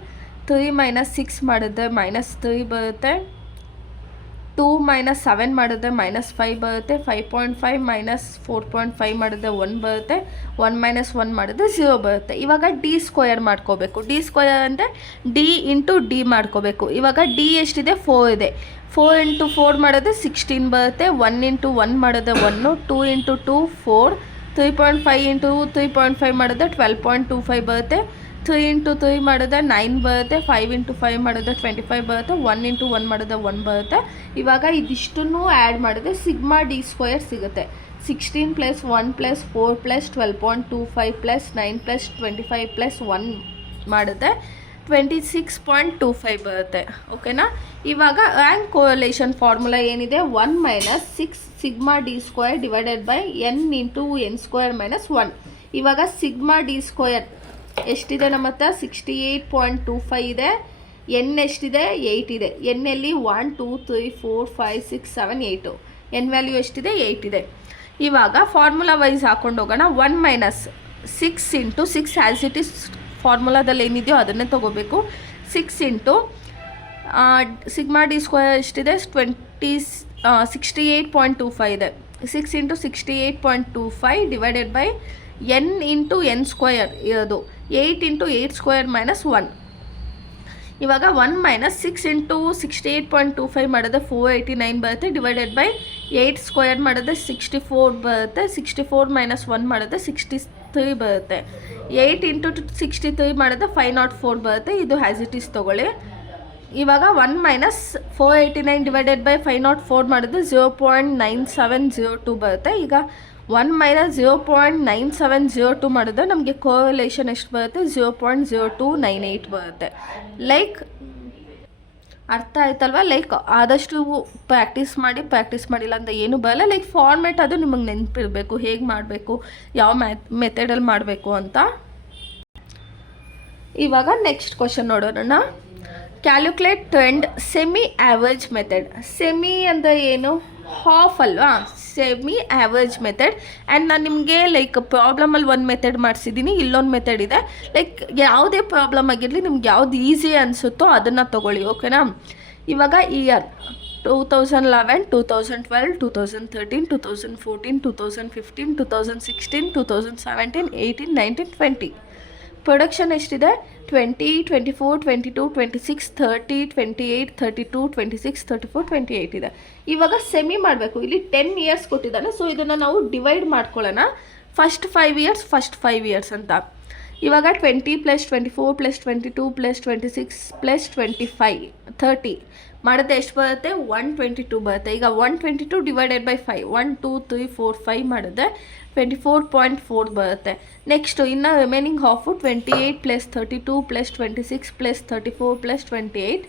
3 - 6 ಮಾಡಿದ್ರೆ -3 ಬರುತ್ತೆ. 2 - 7 ಮಾಡಿದ್ರೆ -5 ಬರುತ್ತೆ. 5.5 - 4.5 ಮಾಡಿದ್ರೆ 1 ಬರುತ್ತೆ. 1 - 1 ಮಾಡಿದ್ರೆ 0 ಬರುತ್ತೆ. ಇವಾಗ ಡಿ ಸ್ಕ್ವಯರ್ ಮಾಡ್ಕೋಬೇಕು. ಡಿ ಸ್ಕ್ವಯರ್ ಅಂದರೆ D × D ಮಾಡ್ಕೋಬೇಕು. ಇವಾಗ D ಎಷ್ಟಿದೆ? 4 ಇದೆ. 4 × 4 ಮಾಡಿದ್ರೆ 16 ಬರುತ್ತೆ. 1 × 1 ಮಾಡಿದ್ರೆ 1, 2 × 2 4, 3.5 × 3.5 ಮಾಡಿದ್ರೆ 12.25 ಬರುತ್ತೆ. 3 ಇಂಟು 3 ಮಾಡಿದ್ರೆ 9 ಬರುತ್ತೆ, 5 ಇಂಟು 5 ಮಾಡಿದ್ರೆ 25 ಬರುತ್ತೆ, 1 ಇಂಟು 1 ಮಾಡಿದ್ರೆ 1 ಬರುತ್ತೆ. ಇವಾಗ ಇದಿಷ್ಟನ್ನು ಆ್ಯಡ್ ಮಾಡಿದ್ರೆ ಸಿಗ್ಮಾ ಡಿ ಸ್ಕ್ವೇರ್ ಸಿಗುತ್ತೆ. 16 plus 1 plus 4 plus 12.25 plus 9 plus 25 plus 1 ಮಾಡಿದ್ರೆ 26.25 ಬರುತ್ತೆ. ಓಕೆನಾ. ಇವಾಗ ರ್ಯಾಂಕ್ ಕೋರಿಲೇಷನ್ ಫಾರ್ಮುಲಾ ಏನಿದೆ, 1 minus 6 sigma D square divided by N into N square minus 1. ಇವಾಗ ಸಿಗ್ಮಾ ಡಿ ಸ್ಕ್ವೇರ್ ಎಷ್ಟಿದೆ ನಮ್ಮ ಹತ್ರ, 68.25 ಇದೆ. ಎನ್ ಎಷ್ಟಿದೆ, 8 ಇದೆ. ಎನ್ನಲ್ಲಿ 1 2 3 4 5 6 7 8. ಎನ್ ವ್ಯಾಲ್ಯೂ ಎಷ್ಟಿದೆ, 8 ಇದೆ. ಇವಾಗ ಫಾರ್ಮುಲಾ ವೈಸ್ ಹಾಕೊಂಡು ಹೋಗೋಣ. 1 minus 6 into 6 as it is ಫಾರ್ಮುಲಾದಲ್ಲಿ ಏನಿದೆಯೋ ಅದನ್ನೇ ತೊಗೋಬೇಕು. 6 ಇಂಟು ಸಿಗ್ಮಾ ಡಿ ಸ್ಕ್ವೇರ್ ಎಷ್ಟಿದೆ, 68.25 ಇದೆ. 6 into 68.25 divided by N into N square ಇರೋದು 8 ಇಂಟು 8 ಸ್ಕ್ವೇರ್ ಮೈನಸ್ 1. ಇವಾಗ 1 ಮೈನಸ್ 6 ಇಂಟು 68.25 ಮಾಡಿದ್ರೆ 489 ಬರುತ್ತೆ, ಡಿವೈಡೆಡ್ ಬೈ 8 ಸ್ಕ್ವೇರ್ ಮಾಡಿದ್ರೆ 64 ಬರುತ್ತೆ. 64 ಮೈನಸ್ 1 ಮಾಡಿದ್ರೆ 63 ಬರುತ್ತೆ. 8 ಇಂಟು 63 ಮಾಡಿದ್ರೆ 504 ಬರುತ್ತೆ. ಇದು ಹ್ಯಾಸ್ ಇಟ್ ಈಸ್ ತೊಗೊಳ್ಳಿ. ಇವಾಗ 1 ಮೈನಸ್ 489 ಡಿವೈಡೆಡ್ ಬೈ 504 ಮಾಡಿದ್ರೆ 0.9702 ಬರುತ್ತೆ. ಈಗ 1 ಮೈನಸ್ 0.9702 ಮಾಡಿದ್ರೆ ನಮಗೆ ಕೋರಿಲೇಷನ್ ಎಷ್ಟು ಬರುತ್ತೆ, 0.0298 ಬರುತ್ತೆ. ಲೈಕ್ ಅರ್ಥ ಆಯ್ತಲ್ವ. ಲೈಕ್ ಆದಷ್ಟು ಪ್ರಾಕ್ಟೀಸ್ ಮಾಡಿಲ್ಲ ಅಂತ ಏನು ಬರಲ್ಲ. ಲೈಕ್ ಫಾರ್ಮೆಟ್ ಅದು ನಿಮಗೆ ನೆನಪಿರಬೇಕು, ಹೇಗೆ ಮಾಡಬೇಕು, ಯಾವ ಮೆಥಡಲ್ಲಿ ಮಾಡಬೇಕು ಅಂತ. ಇವಾಗ ನೆಕ್ಸ್ಟ್ ಕ್ವಶನ್ ನೋಡೋಣ. Calculate trend semi average method. Semi ಅಂದರೆ ಏನು, ಹಾಫ್ ಅಲ್ವಾ, ಸೆಮಿ ಆ್ಯಾವರೇಜ್ ಮೆಥಡ್. ಆ್ಯಂಡ್ ನಾನು ನಿಮಗೆ ಲೈಕ್ ಪ್ರಾಬ್ಲಮಲ್ಲಿ ಒಂದು ಮೆಥಡ್ ಮಾಡಿಸಿದ್ದೀನಿ, ಇಲ್ಲೊಂದು ಮೆಥಡ್ ಇದೆ. ಲೈಕ್ ಯಾವುದೇ ಪ್ರಾಬ್ಲಮ್ ಆಗಿರಲಿ ನಿಮ್ಗೆ ಯಾವ್ದು ಈಸಿ ಅನಿಸುತ್ತೋ ಅದನ್ನು ತೊಗೊಳ್ಳಿ. ಓಕೆನಾ. ಇವಾಗ ಇಯರ್ 2011, 2012, 2013, 2014, 2015, 2016, 2017, 18, 19, 20. ಪ್ರೊಡಕ್ಷನ್ ಎಷ್ಟಿದೆ, 20, 24, 22, 26, 30, 28, 32, 26, 34, 28 ಇದೆ. ಇವಾಗ ಸೆಮಿ ಮಾಡಬೇಕು. ಇಲ್ಲಿ 10 ಇಯರ್ಸ್ ಕೊಟ್ಟಿದ್ದಾನೆ. ಸೊ ಇದನ್ನು ನಾವು ಡಿವೈಡ್ ಮಾಡ್ಕೊಳ್ಳೋಣ. ಫಸ್ಟ್ 5 ಇಯರ್ಸ್ ಅಂತ. ಇವಾಗ 20 ಪ್ಲಸ್ 24 ಪ್ಲಸ್ 22 ಪ್ಲಸ್ 26 ಪ್ಲಸ್ 25 30 ಮಾಡಿದ್ರೆ ಎಷ್ಟು ಬರುತ್ತೆ, 122 ಬರುತ್ತೆ. ಈಗ 122 ಡಿವೈಡೆಡ್ ಬೈ 5 1 2 3 4 5 ಮಾಡಿದ್ರೆ 24.4 ಬರುತ್ತೆ. ನೆಕ್ಸ್ಟು ಇನ್ನು remaining half 28 plus 32 plus 26 plus 34 plus 28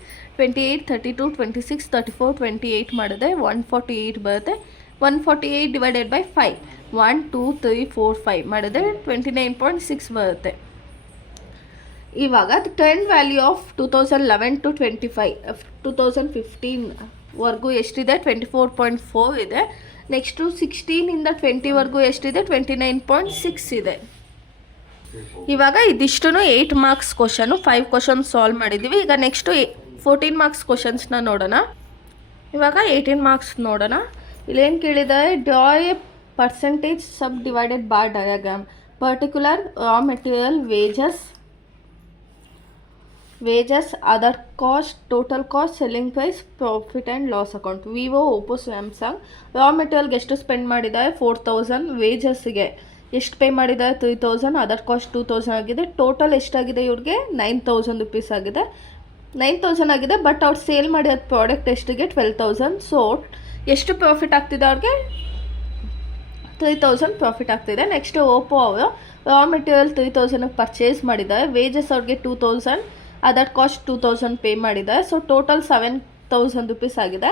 32 26 34 28 ಮಾಡಿದ್ರೆ 148 ಬರುತ್ತೆ. 148 ಡಿವೈಡೆಡ್ ಬೈ 5 1 2 3 4 5 ಮಾಡಿದ್ರೆ 29.6 ಬರುತ್ತೆ. ಇವಾಗ ಟ್ರೆಂಡ್ ವ್ಯಾಲ್ಯೂ ಆಫ್ 2011 ಟು 2015 ಎಷ್ಟಿದೆ, 24.4 ಇದೆ. ನೆಕ್ಸ್ಟು 16 20 ಎಷ್ಟಿದೆ, 29.6 ಇದೆ. ಇವಾಗ ಇದಿಷ್ಟು 8 ಮಾರ್ಕ್ಸ್ ಕ್ವಶನು, 5 ಕ್ವಶನ್ಸ್ ಸಾಲ್ವ್ ಮಾಡಿದ್ದೀವಿ. ಈಗ ನೆಕ್ಸ್ಟು 14 ಮಾರ್ಕ್ಸ್ ಕ್ವಶನ್ಸ್ನ ನೋಡೋಣ. ಇವಾಗ 18 ಮಾರ್ಕ್ಸ್ ನೋಡೋಣ. ಇಲ್ಲೇನು ಕೇಳಿದ್ದಾರೆ, draw a percentage sub divided bar diagram. Particular raw material, wages, other cost, total cost, selling price, profit and loss account. Vivo, Oppo, Samsung. Raw ಮೆಟೀರಿಯಲ್ಗೆ ಎಷ್ಟು spend ಮಾಡಿದ್ದಾರೆ, 4000. ವೇಜಸ್ಗೆ ಎಷ್ಟು ಪೇ ಮಾಡಿದ್ದಾರೆ, 3000. ಅದರ್ ಕಾಸ್ಟ್ 2000 ಆಗಿದೆ. ಟೋಟಲ್ ಎಷ್ಟಾಗಿದೆ ಇವ್ರಿಗೆ, 9000 ರುಪೀಸ್ ಆಗಿದೆ. 9000 ಆಗಿದೆ. ಬಟ್ ಅವ್ರು ಸೇಲ್ ಮಾಡಿದ ಪ್ರಾಡಕ್ಟ್ ಎಷ್ಟಿಗೆ, 12000. ಸೊ ಎಷ್ಟು ಪ್ರಾಫಿಟ್ ಆಗ್ತಿದೆ ಅವ್ರಿಗೆ, 3000 ಪ್ರಾಫಿಟ್ ಆಗ್ತಿದೆ. ನೆಕ್ಸ್ಟ್ ಓಪೋ ಅವರು ರಾ ಮೆಟೀರಿಯಲ್ 3000 ಪರ್ಚೇಸ್ ಮಾಡಿದ್ದಾರೆ. ವೇಜಸ್ ಅವ್ರಿಗೆ 2000, ಅದರ್ ಕಾಸ್ಟ್ 2000 ಪೇ ಮಾಡಿದ್ದಾರೆ. ಸೊ ಟೋಟಲ್ 7000 ರುಪೀಸ್ ಆಗಿದೆ.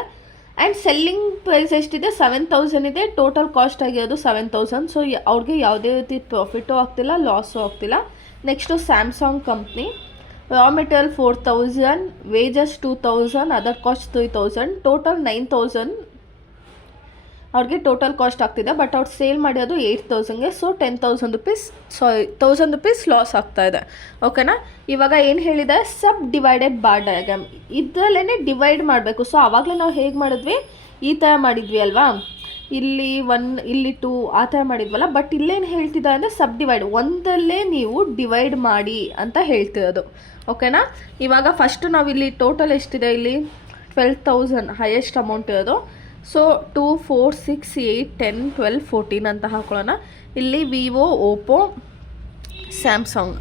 ಆ್ಯಂಡ್ ಸೆಲ್ಲಿಂಗ್ ಪ್ರೈಸ್ ಎಷ್ಟಿದೆ, 7000 ಇದೆ. ಟೋಟಲ್ ಕಾಸ್ಟ್ ಆಗಿರೋದು 7000. ಸೊ ಅವ್ರಿಗೆ ಯಾವುದೇ ರೀತಿ ಪ್ರಾಫಿಟು ಆಗ್ತಿಲ್ಲ, ಲಾಸು ಆಗ್ತಿಲ್ಲ. Next Samsung company, raw material 4000, wages 2000, other cost 3000, total 9000 ಅವ್ರಿಗೆ ಟೋಟಲ್ ಕಾಸ್ಟ್ ಆಗ್ತಿದೆ. ಬಟ್ ಅವ್ರು ಸೇಲ್ ಮಾಡಿರೋದು 8000ಗೆ. ಸೊ 10,000 ರುಪೀಸ್ 1000 ರುಪೀಸ್ ಲಾಸ್ ಆಗ್ತಾ ಇದೆ. ಓಕೆನಾ. ಇವಾಗ ಏನು ಹೇಳಿದೆ, ಸಬ್ ಡಿವೈಡೆಡ್ ಬಾರ್ ಡಯಾಗ್ರಾಮ್, ಇದರಲ್ಲೇ ಡಿವೈಡ್ ಮಾಡಬೇಕು. ಸೊ ಆವಾಗಲೇ ನಾವು ಹೇಗೆ ಮಾಡಿದ್ವಿ, ಈ ಥರ ಮಾಡಿದ್ವಿ ಅಲ್ವಾ, ಇಲ್ಲಿ 1 ಇಲ್ಲಿ 2 ಆ ಥರ ಮಾಡಿದ್ವಲ್ಲ. ಬಟ್ ಇಲ್ಲೇನು ಹೇಳ್ತಿದ್ದಾರೆ ಅಂದರೆ ಸಬ್ ಡಿವೈಡ್, ಒಂದಲ್ಲೇ ನೀವು ಡಿವೈಡ್ ಮಾಡಿ ಅಂತ ಹೇಳ್ತಿರೋದು. ಓಕೆನಾ. ಇವಾಗ ಫಸ್ಟು ನಾವು ಇಲ್ಲಿ ಟೋಟಲ್ ಎಷ್ಟಿದೆ, ಇಲ್ಲಿ 12,000 ಹೈಯೆಸ್ಟ್ ಅಮೌಂಟ್ ಇರೋದು. ಸೊ 2 4 6 8 10 12 14 ಅಂತ ಹಾಕೊಳ್ಳೋಣ. ಇಲ್ಲಿ Vivo, Oppo, Samsung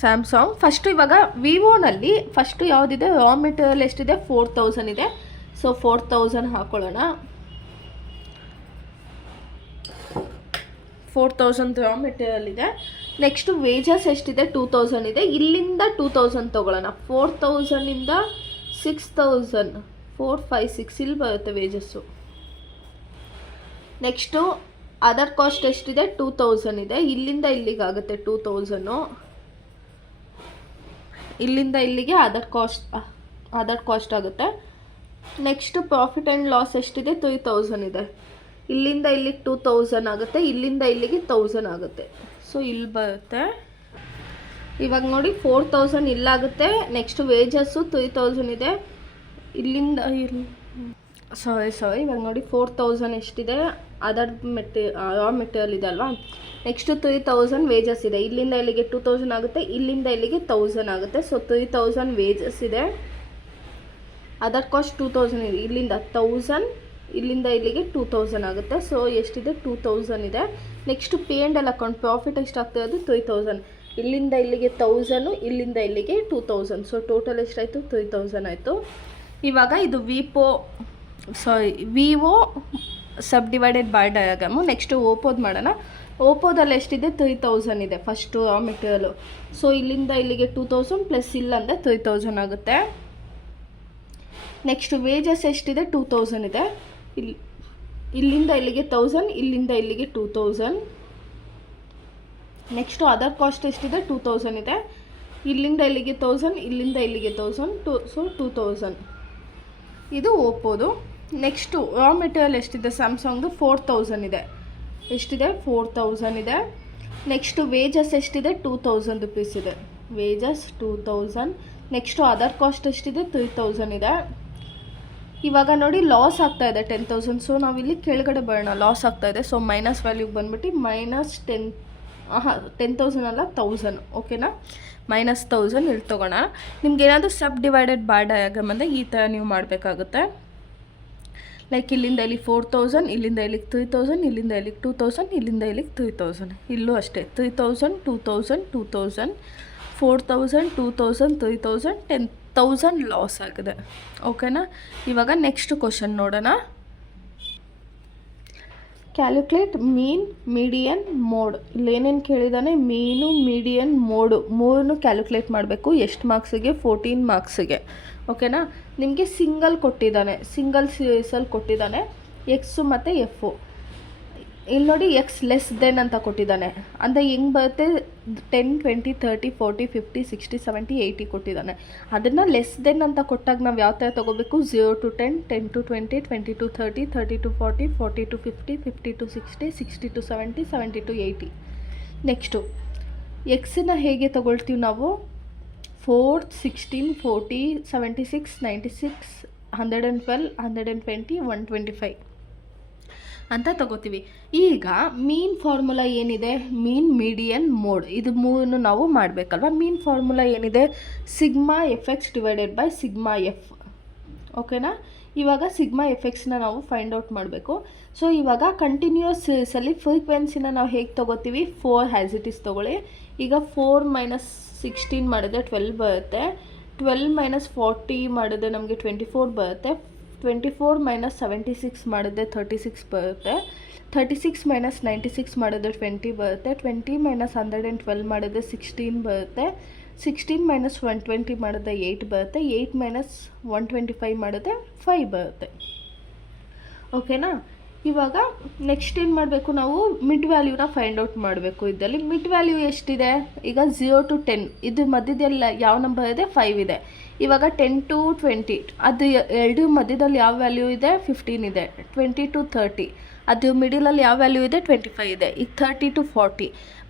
Samsung. First ಇವಾಗ ವಿವೋನಲ್ಲಿ ಫಸ್ಟು ಯಾವುದಿದೆ, ರಾ ಮೆಟೀರಿಯಲ್ ಎಷ್ಟಿದೆ, 4000 ಇದೆ. ಸೊ 4000 ಹಾಕೊಳ್ಳೋಣ. 4000 ರಾ ಮೆಟೀರಿಯಲ್ ಇದೆ. ನೆಕ್ಸ್ಟು ವೇಜಸ್ ಎಷ್ಟಿದೆ, 2000 ಇದೆ. ಇಲ್ಲಿಂದ 2000 ತೊಗೊಳ್ಳೋಣ. 4000ಇಂದ 6000, 4, 5, 6 ಇಲ್ಲಿ ಬರುತ್ತೆ ವೇಜಸ್ಸು. ನೆಕ್ಸ್ಟು ಅದರ್ ಕಾಸ್ಟ್ ಎಷ್ಟಿದೆ, 2000 ಇದೆ. ಇಲ್ಲಿಂದ ಇಲ್ಲಿಗಾಗುತ್ತೆ 2000. ಇಲ್ಲಿಂದ ಇಲ್ಲಿಗೆ ಅದರ್ ಕಾಸ್ಟ್ ಆಗುತ್ತೆ. ನೆಕ್ಸ್ಟು ಪ್ರಾಫಿಟ್ ಆ್ಯಂಡ್ ಲಾಸ್ ಎಷ್ಟಿದೆ, 3000 ಇದೆ. ಇಲ್ಲಿಂದ ಇಲ್ಲಿಗೆ 2000 ಆಗುತ್ತೆ. ಇಲ್ಲಿಂದ ಇಲ್ಲಿಗೆ 1000 ಆಗುತ್ತೆ. ಸೊ ಇಲ್ಲಿ ಬರುತ್ತೆ. ಇವಾಗ ನೋಡಿ 4000 ಇಲ್ಲಾಗುತ್ತೆ. ನೆಕ್ಸ್ಟ್ ವೇಜಸ್ಸು 3000 ಇದೆ. ಇಲ್ಲಿಂದ ಸಾರಿ ಇವಾಗ ನೋಡಿ 4000 ಎಷ್ಟಿದೆ, ಅದರ್ ರಾ ಮೆಟೀರಿಯಲ್ ಇದೆ ಅಲ್ವಾ. ನೆಕ್ಸ್ಟು 3000 ವೇಜಸ್ ಇದೆ. ಇಲ್ಲಿಂದ ಇಲ್ಲಿಗೆ 2000 ಆಗುತ್ತೆ. ಇಲ್ಲಿಂದ ಇಲ್ಲಿಗೆ 1000 ಆಗುತ್ತೆ. ಸೊ 3000 ವೇಜಸ್ ಇದೆ. ಅದರ್ ಕಾಸ್ಟ್ 2000 ಇದೆ. ಇಲ್ಲಿಂದ 1000, ಇಲ್ಲಿಂದ ಇಲ್ಲಿಗೆ 2000 ಆಗುತ್ತೆ. ಸೊ ಎಷ್ಟಿದೆ, 2000 ಇದೆ. Next P and L account profit ಎಷ್ಟಾಗ್ತಾ ಇರೋದು, 3000. ಇಲ್ಲಿಂದ ಇಲ್ಲಿಗೆ 1000, ಇಲ್ಲಿಂದ ಇಲ್ಲಿಗೆ 2000. ಸೊ ಟೋಟಲ್ ಎಷ್ಟಾಯಿತು, 3000 ಆಯಿತು. ಇವಾಗ ಇದು Vivo sub divided by diagram. Next ಓಪೋದು ಮಾಡೋಣ. ಓಪೋದಲ್ಲಿ ಎಷ್ಟಿದೆ, 3000 ಇದೆ ಫಸ್ಟು ರಾ ಮೆಟೀರಿಯಲು. ಸೊ ಇಲ್ಲಿಂದ ಇಲ್ಲಿಗೆ 2000 ಪ್ಲಸ್ ಇಲ್ಲಂದರೆ 3000 ಆಗುತ್ತೆ. ನೆಕ್ಸ್ಟು ವೇಜಸ್ ಎಷ್ಟಿದೆ, 2000 ಇದೆ. ಇಲ್ಲಿಂದ ಇಲ್ಲಿಗೆ 1000, ಇಲ್ಲಿಂದ ಇಲ್ಲಿಗೆ 2000. ನೆಕ್ಸ್ಟು ಅದರ್ ಕಾಸ್ಟ್ ಎಷ್ಟಿದೆ, 2000 ಇದೆ. ಇಲ್ಲಿಂದ ಇಲ್ಲಿಗೆ 1000, ಇಲ್ಲಿಂದ ಇಲ್ಲಿಗೆ 1000, ಸೊ 2000. ಇದು ಓಪೋದು. ನೆಕ್ಸ್ಟು ರಾ ಮೆಟೀರಿಯಲ್ ಎಷ್ಟಿದೆ, ಸ್ಯಾಮ್ಸಂಗ್ದು 4000 ಇದೆ. ಎಷ್ಟಿದೆ, 4000 ಇದೆ. ನೆಕ್ಸ್ಟು ವೇಜಸ್ ಎಷ್ಟಿದೆ, 2000 ರುಪೀಸ್ ಇದೆ. ವೇಜಸ್ 2000. ನೆಕ್ಸ್ಟು ಅದರ್ ಕಾಸ್ಟ್ ಎಷ್ಟಿದೆ, 3000 ಇದೆ. ಇವಾಗ ನೋಡಿ ಲಾಸ್ ಆಗ್ತಾಯಿದೆ 10,000. ಸೊ ನಾವಿಲ್ಲಿ ಕೆಳಗಡೆ ಬರೋಣ. ಲಾಸ್ ಆಗ್ತಾಯಿದೆ. ಸೊ ಮೈನಸ್ ವ್ಯಾಲ್ಯೂಗೆ ಬಂದುಬಿಟ್ಟು -10,000 ಅಲ್ಲ 1000. ಓಕೆನಾ, -1000 ಇಲ್ಲಿ ತೊಗೋಣ. ನಿಮ್ಗೆ ಏನಾದರೂ ಸಬ್ ಡಿವೈಡೆಡ್ ಬೈ ಡಯಾಗ್ರಾಮ್ ಅಂದರೆ ಈ ಥರ ನೀವು ಮಾಡಬೇಕಾಗುತ್ತೆ. ಲೈಕ್ ಇಲ್ಲಿಂದ ಇಲ್ಲಿ 4000, ಇಲ್ಲಿಂದ ಇಲ್ಲಿಗೆ 3000, ಇಲ್ಲಿಂದ ಇಲ್ಲಿಗೆ 2000, ಇಲ್ಲಿಂದ ಇಲ್ಲಿಗೆ 3000. ಇಲ್ಲೂ ಅಷ್ಟೇ 3000, 2000, 2000, 4000, 2000, 3000, 10,000 ಲಾಸ್ ಆಗಿದೆ. ಓಕೆನಾ. ಇವಾಗ ನೆಕ್ಸ್ಟ್ ಕ್ವಶನ್ ನೋಡೋಣ. ಕ್ಯಾಲ್ಕುಲೇಟ್ ಮೀನ್, ಮೀಡಿಯನ್, ಮೋಡ್. ಇಲ್ಲೇನೇನು ಕೇಳಿದಾನೆ, ಮೀನು, ಮೀಡಿಯನ್, ಮೋಡು ಮೂರನ್ನು ಕ್ಯಾಲ್ಕುಲೇಟ್ ಮಾಡಬೇಕು. ಎಷ್ಟು ಮಾರ್ಕ್ಸಿಗೆ, 14 ಮಾರ್ಕ್ಸಿಗೆ. ಓಕೆನಾ. ನಿಮಗೆ ಸಿಂಗಲ್ ಕೊಟ್ಟಿದ್ದಾನೆ, ಸಿಂಗಲ್ ಸೀರೀಸಲ್ಲಿ ಕೊಟ್ಟಿದ್ದಾನೆ ಎಕ್ಸು ಮತ್ತು ಎಫು. ಇಲ್ಲಿ ನೋಡಿ ಎಕ್ಸ್ ಲೆಸ್ ದೆನ್ ಅಂತ ಕೊಟ್ಟಿದ್ದಾನೆ. ಅಂದರೆ ಹೆಂಗೆ ಬರುತ್ತೆ, 10, 20, 30, 40, 50, 60, 70, 80 ಕೊಟ್ಟಿದ್ದಾನೆ. ಅದನ್ನು ಲೆಸ್ ದೆನ್ ಅಂತ ಕೊಟ್ಟಾಗ ನಾವು ಯಾವ ಥರ ತೊಗೋಬೇಕು, 0 to 10, 10 to 20, 20 to 30, 30 to 40, 40 to 50, 50 to 60, 60 to 70, 70 to 80. Next ಎಕ್ಸನ್ನ ಹೇಗೆ ತೊಗೊಳ್ತೀವಿ ನಾವು, 4, 16, 40, 76, 96, 112, 120, 125 ಅಂತ ತಗೋತೀವಿ. ಈಗ ಮೀನ್ ಫಾರ್ಮುಲಾ ಏನಿದೆ, ಮೀನ್, ಮೀಡಿಯನ್, ಮೋಡ್, ಇದು ಮೂರನ್ನು ನಾವು ಮಾಡಬೇಕಲ್ವ. ಮೀನ್ ಫಾರ್ಮುಲಾ ಏನಿದೆ, sigma f x divided by sigma F. ಓಕೆನಾ. ಇವಾಗ ಸಿಗ್ಮಾ ಎಫ್ ಎಕ್ಸ್ನ ನಾವು ಫೈಂಡ್ ಔಟ್ ಮಾಡಬೇಕು. ಸೊ ಇವಾಗ ಕಂಟಿನ್ಯೂಸ್ ಸೀರೀಸಲ್ಲಿ ಫ್ರೀಕ್ವೆನ್ಸಿನ ನಾವು ಹೇಗೆ ತೊಗೋತೀವಿ, 4 ಹ್ಯಾಸ್ ಇಟ್ ಈಸ್ ತೊಗೊಳ್ಳಿ. ಈಗ 4 - 16 ಮಾಡಿದ್ರೆ 12 ಬರುತ್ತೆ. 12 - 40 ಮಾಡಿದ್ರೆ ನಮಗೆ 24 ಬರುತ್ತೆ. 24 - 76 ಮಾಡಿದ್ರೆ 36 ಬರುತ್ತೆ. 36 - 96 ಮಾಡಿದ್ರೆ 20 ಬರುತ್ತೆ. 20 - 112 ಮಾಡಿದ್ರೆ 16 ಬರುತ್ತೆ. 16 - 120 ಮಾಡಿದ್ರೆ 8 ಬರುತ್ತೆ. 8 - 125 ಮಾಡಿದ್ರೆ 5 ಬರುತ್ತೆ. ಓಕೆನಾ. ಇವಾಗ ನೆಕ್ಸ್ಟ್ ಏನು ಮಾಡಬೇಕು, ನಾವು ಮಿಡ್ ವ್ಯಾಲ್ಯೂನ ಫೈಂಡ್ ಔಟ್ ಮಾಡಬೇಕು. ಇದರಲ್ಲಿ ಮಿಡ್ ವ್ಯಾಲ್ಯೂ ಎಷ್ಟಿದೆ, ಈಗ 0 to 10, ಇದು ಮಧ್ಯದಲ್ಲಿ ಯಾವ ನಂಬರ್ ಇದೆ, 5 ಇದೆ. ಇವಾಗ 10 to 20, ಅದು ಎರಡು ಮಧ್ಯದಲ್ಲಿ ಯಾವ ವ್ಯಾಲ್ಯೂ ಇದೆ, 15 ಇದೆ. 20 to 30, ಅದು ಮಿಡಲಲ್ಲಿ ಯಾವ ವ್ಯಾಲ್ಯೂ ಇದೆ, 25 ಇದೆ. ಈಗ 30 to 40,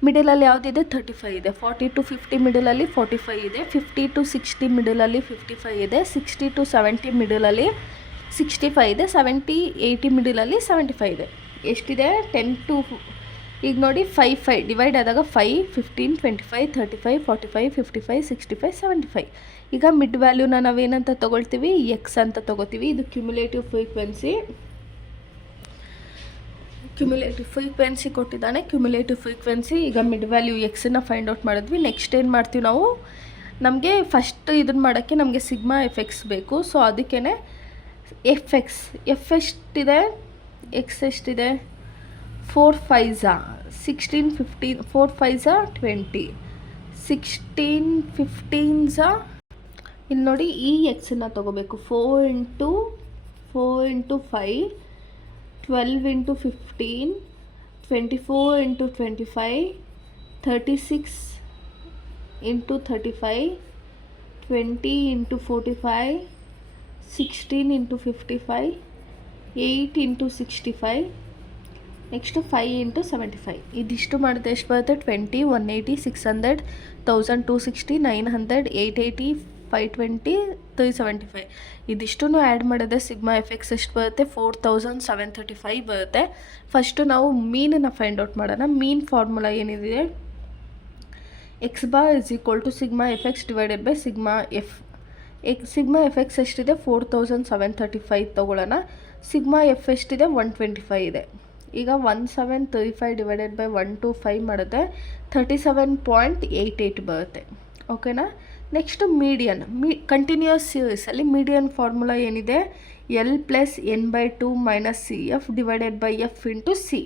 ಮಿಡಲಲ್ಲಿ ಯಾವುದಿದೆ, 35 ಇದೆ. 40 to 50 ಮಿಡಲಲ್ಲಿ 45 ಇದೆ. 50 to 60 ಮಿಡಲಲ್ಲಿ 55 ಇದೆ. 60 to 70 ಮಿಡಲಲ್ಲಿ 65 ಇದೆ. 70, 80 ಮಿಡಲಲ್ಲಿ 75 ಇದೆ. ಎಷ್ಟಿದೆ, 10 to ಈಗ ನೋಡಿ 5 ಡಿವೈಡ್ ಆದಾಗ 5, 15, 25, 35, 45, 55, 65, 75. ಈಗ ಮಿಡ್ ವ್ಯಾಲ್ಯೂನ ನಾವೇನಂತ ತೊಗೊಳ್ತೀವಿ, ಎಕ್ಸ್ ಅಂತ ತೊಗೋತೀವಿ. ಇದು ಕ್ಯುಮುಲೇಟಿವ್ ಫ್ರೀಕ್ವೆನ್ಸಿ. ಕ್ಯುಮ್ಯುಲೇಟಿವ್ ಫ್ರೀಕ್ವೆನ್ಸಿ ಕೊಟ್ಟಿದ್ದಾನೆ. ಕ್ಯುಮ್ಯುಲೇಟಿವ್ ಫ್ರೀಕ್ವೆನ್ಸಿ ಈಗ ಮಿಡ್ ವ್ಯಾಲ್ಯೂ ಎಕ್ಸನ್ನು ಫೈಂಡ್ ಔಟ್ ಮಾಡಿದ್ವಿ. ನೆಕ್ಸ್ಟ್ ಏನು ಮಾಡ್ತೀವಿ ನಾವು, ನಮಗೆ ಫಸ್ಟ್ ಇದನ್ನು ಮಾಡೋಕ್ಕೆ ನಮಗೆ ಸಿಗ್ಮಾ ಎಫ್ ಎಕ್ಸ್ ಬೇಕು. ಸೊ ಅದಕ್ಕೇ ಎಫ್ ಎಷ್ಟಿದೆ, ಎಕ್ಸ್ ಎಷ್ಟಿದೆ, 4 5s 16 15, 4 5s 20, 16 15s. ಇಲ್ಲಿ ನೋಡಿ ಈ ಎಕ್ಸನ್ನು ತೊಗೋಬೇಕು. 4 × 5, 12 × 15, 24 × 25, 36 × 35, 20 × 45, 16 × 55, 8 × 65, ನೆಕ್ಸ್ಟು 5 × 75. ಇದಿಷ್ಟು ಮಾಡಿದ್ರೆ ಎಷ್ಟು ಬರುತ್ತೆ, 20, 180, 600, 1000, 260, 900, 880, 520, 375. ಇದಿಷ್ಟು ಆ್ಯಡ್ ಮಾಡಿದ್ರೆ ಸಿಗ್ಮಾ ಎಫ್ ಎಕ್ಸ್ ಎಷ್ಟು ಬರುತ್ತೆ, 4735 ಬರುತ್ತೆ. ಫಸ್ಟು ನಾವು ಮೀನನ್ನು ಫೈಂಡ್ ಔಟ್ ಮಾಡೋಣ. ಮೀನ್ ಫಾರ್ಮುಲಾ ಏನಿದೆ, x bar is equal to sigma f x divided by sigma f. Sigma f x ಎಷ್ಟಿದೆ, 4735 ತೊಗೊಳ್ಳೋಣ. ಸಿಗ್ಮಾ ಎಫ್ ಎಷ್ಟಿದೆ, 125 ಇದೆ. ಈಗ 1735 ಡಿವೈಡೆಡ್ ಬೈ 125 ಮಾಡಿದ್ರೆ 37.88 ಬರುತ್ತೆ. ಓಕೆನಾ. Next median. ಕಂಟಿನ್ಯೂಯಸ್ ಸೀರೀಸಲ್ಲಿ ಮೀಡಿಯನ್ ಫಾರ್ಮುಲಾ ಏನಿದೆ, L + n/2 - CF divided by F into C.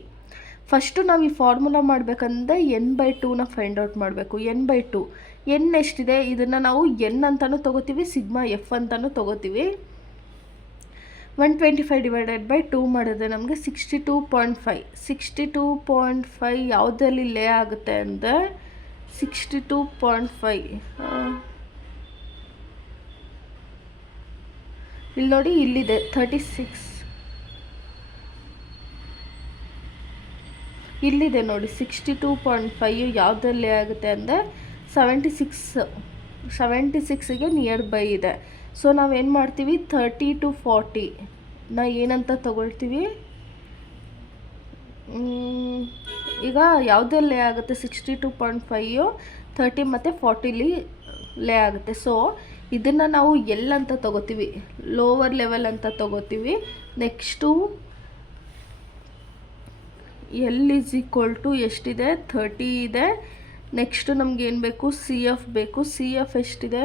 First ನಾವು ಈ ಫಾರ್ಮುಲಾ ಮಾಡಬೇಕಂದ್ರೆ n/2ನ ಫೈಂಡ್ ಔಟ್ ಮಾಡಬೇಕು. n/2 ಎನ್ ಎಷ್ಟಿದೆ, ಇದನ್ನು ನಾವು ಎನ್ ಅಂತಲೂ ತೊಗೋತೀವಿ, ಸಿಗ್ಮಾ ಎಫ್ ಅಂತಲೂ ತೊಗೋತೀವಿ. 125 ಡಿವೈಡೆಡ್ ಬೈ 2 ಮಾಡಿದ್ರೆ ನಮಗೆ 62.5. 62.5 ಯಾವುದರಲ್ಲಿ ಲೇ ಆಗುತ್ತೆ ಅಂದರೆ 62.5 ಇಲ್ಲಿ ನೋಡಿ, ಇಲ್ಲಿದೆ 36, ಇಲ್ಲಿದೆ ನೋಡಿ 62.5 ಯಾವುದರಲ್ಲಿ ಆಗುತ್ತೆ ಅಂದರೆ 76ಗೆ ನಿಯರ್ ಬೈ ಇದೆ. ಸೊ ನಾವೇನು ಮಾಡ್ತೀವಿ, 30 to 40 ಏನಂತ ತಗೊಳ್ತೀವಿ. ಈಗ ಯಾವುದಲ್ಲೇ ಆಗುತ್ತೆ, 62.5 30 ಮತ್ತು 40ಲಿ ಲೇ ಆಗುತ್ತೆ. ಸೊ ಇದನ್ನು ನಾವು ಎಲ್ ಅಂತ ತಗೋತೀವಿ, ಲೋವರ್ ಲೆವೆಲ್ ಅಂತ ತಗೋತೀವಿ. Next L is equal to ಎಷ್ಟಿದೆ, 30 ಇದೆ. ನೆಕ್ಸ್ಟು ನಮಗೇನು ಬೇಕು, ಸಿ ಎಫ್ ಬೇಕು. ಸಿ ಎಫ್ ಎಷ್ಟಿದೆ,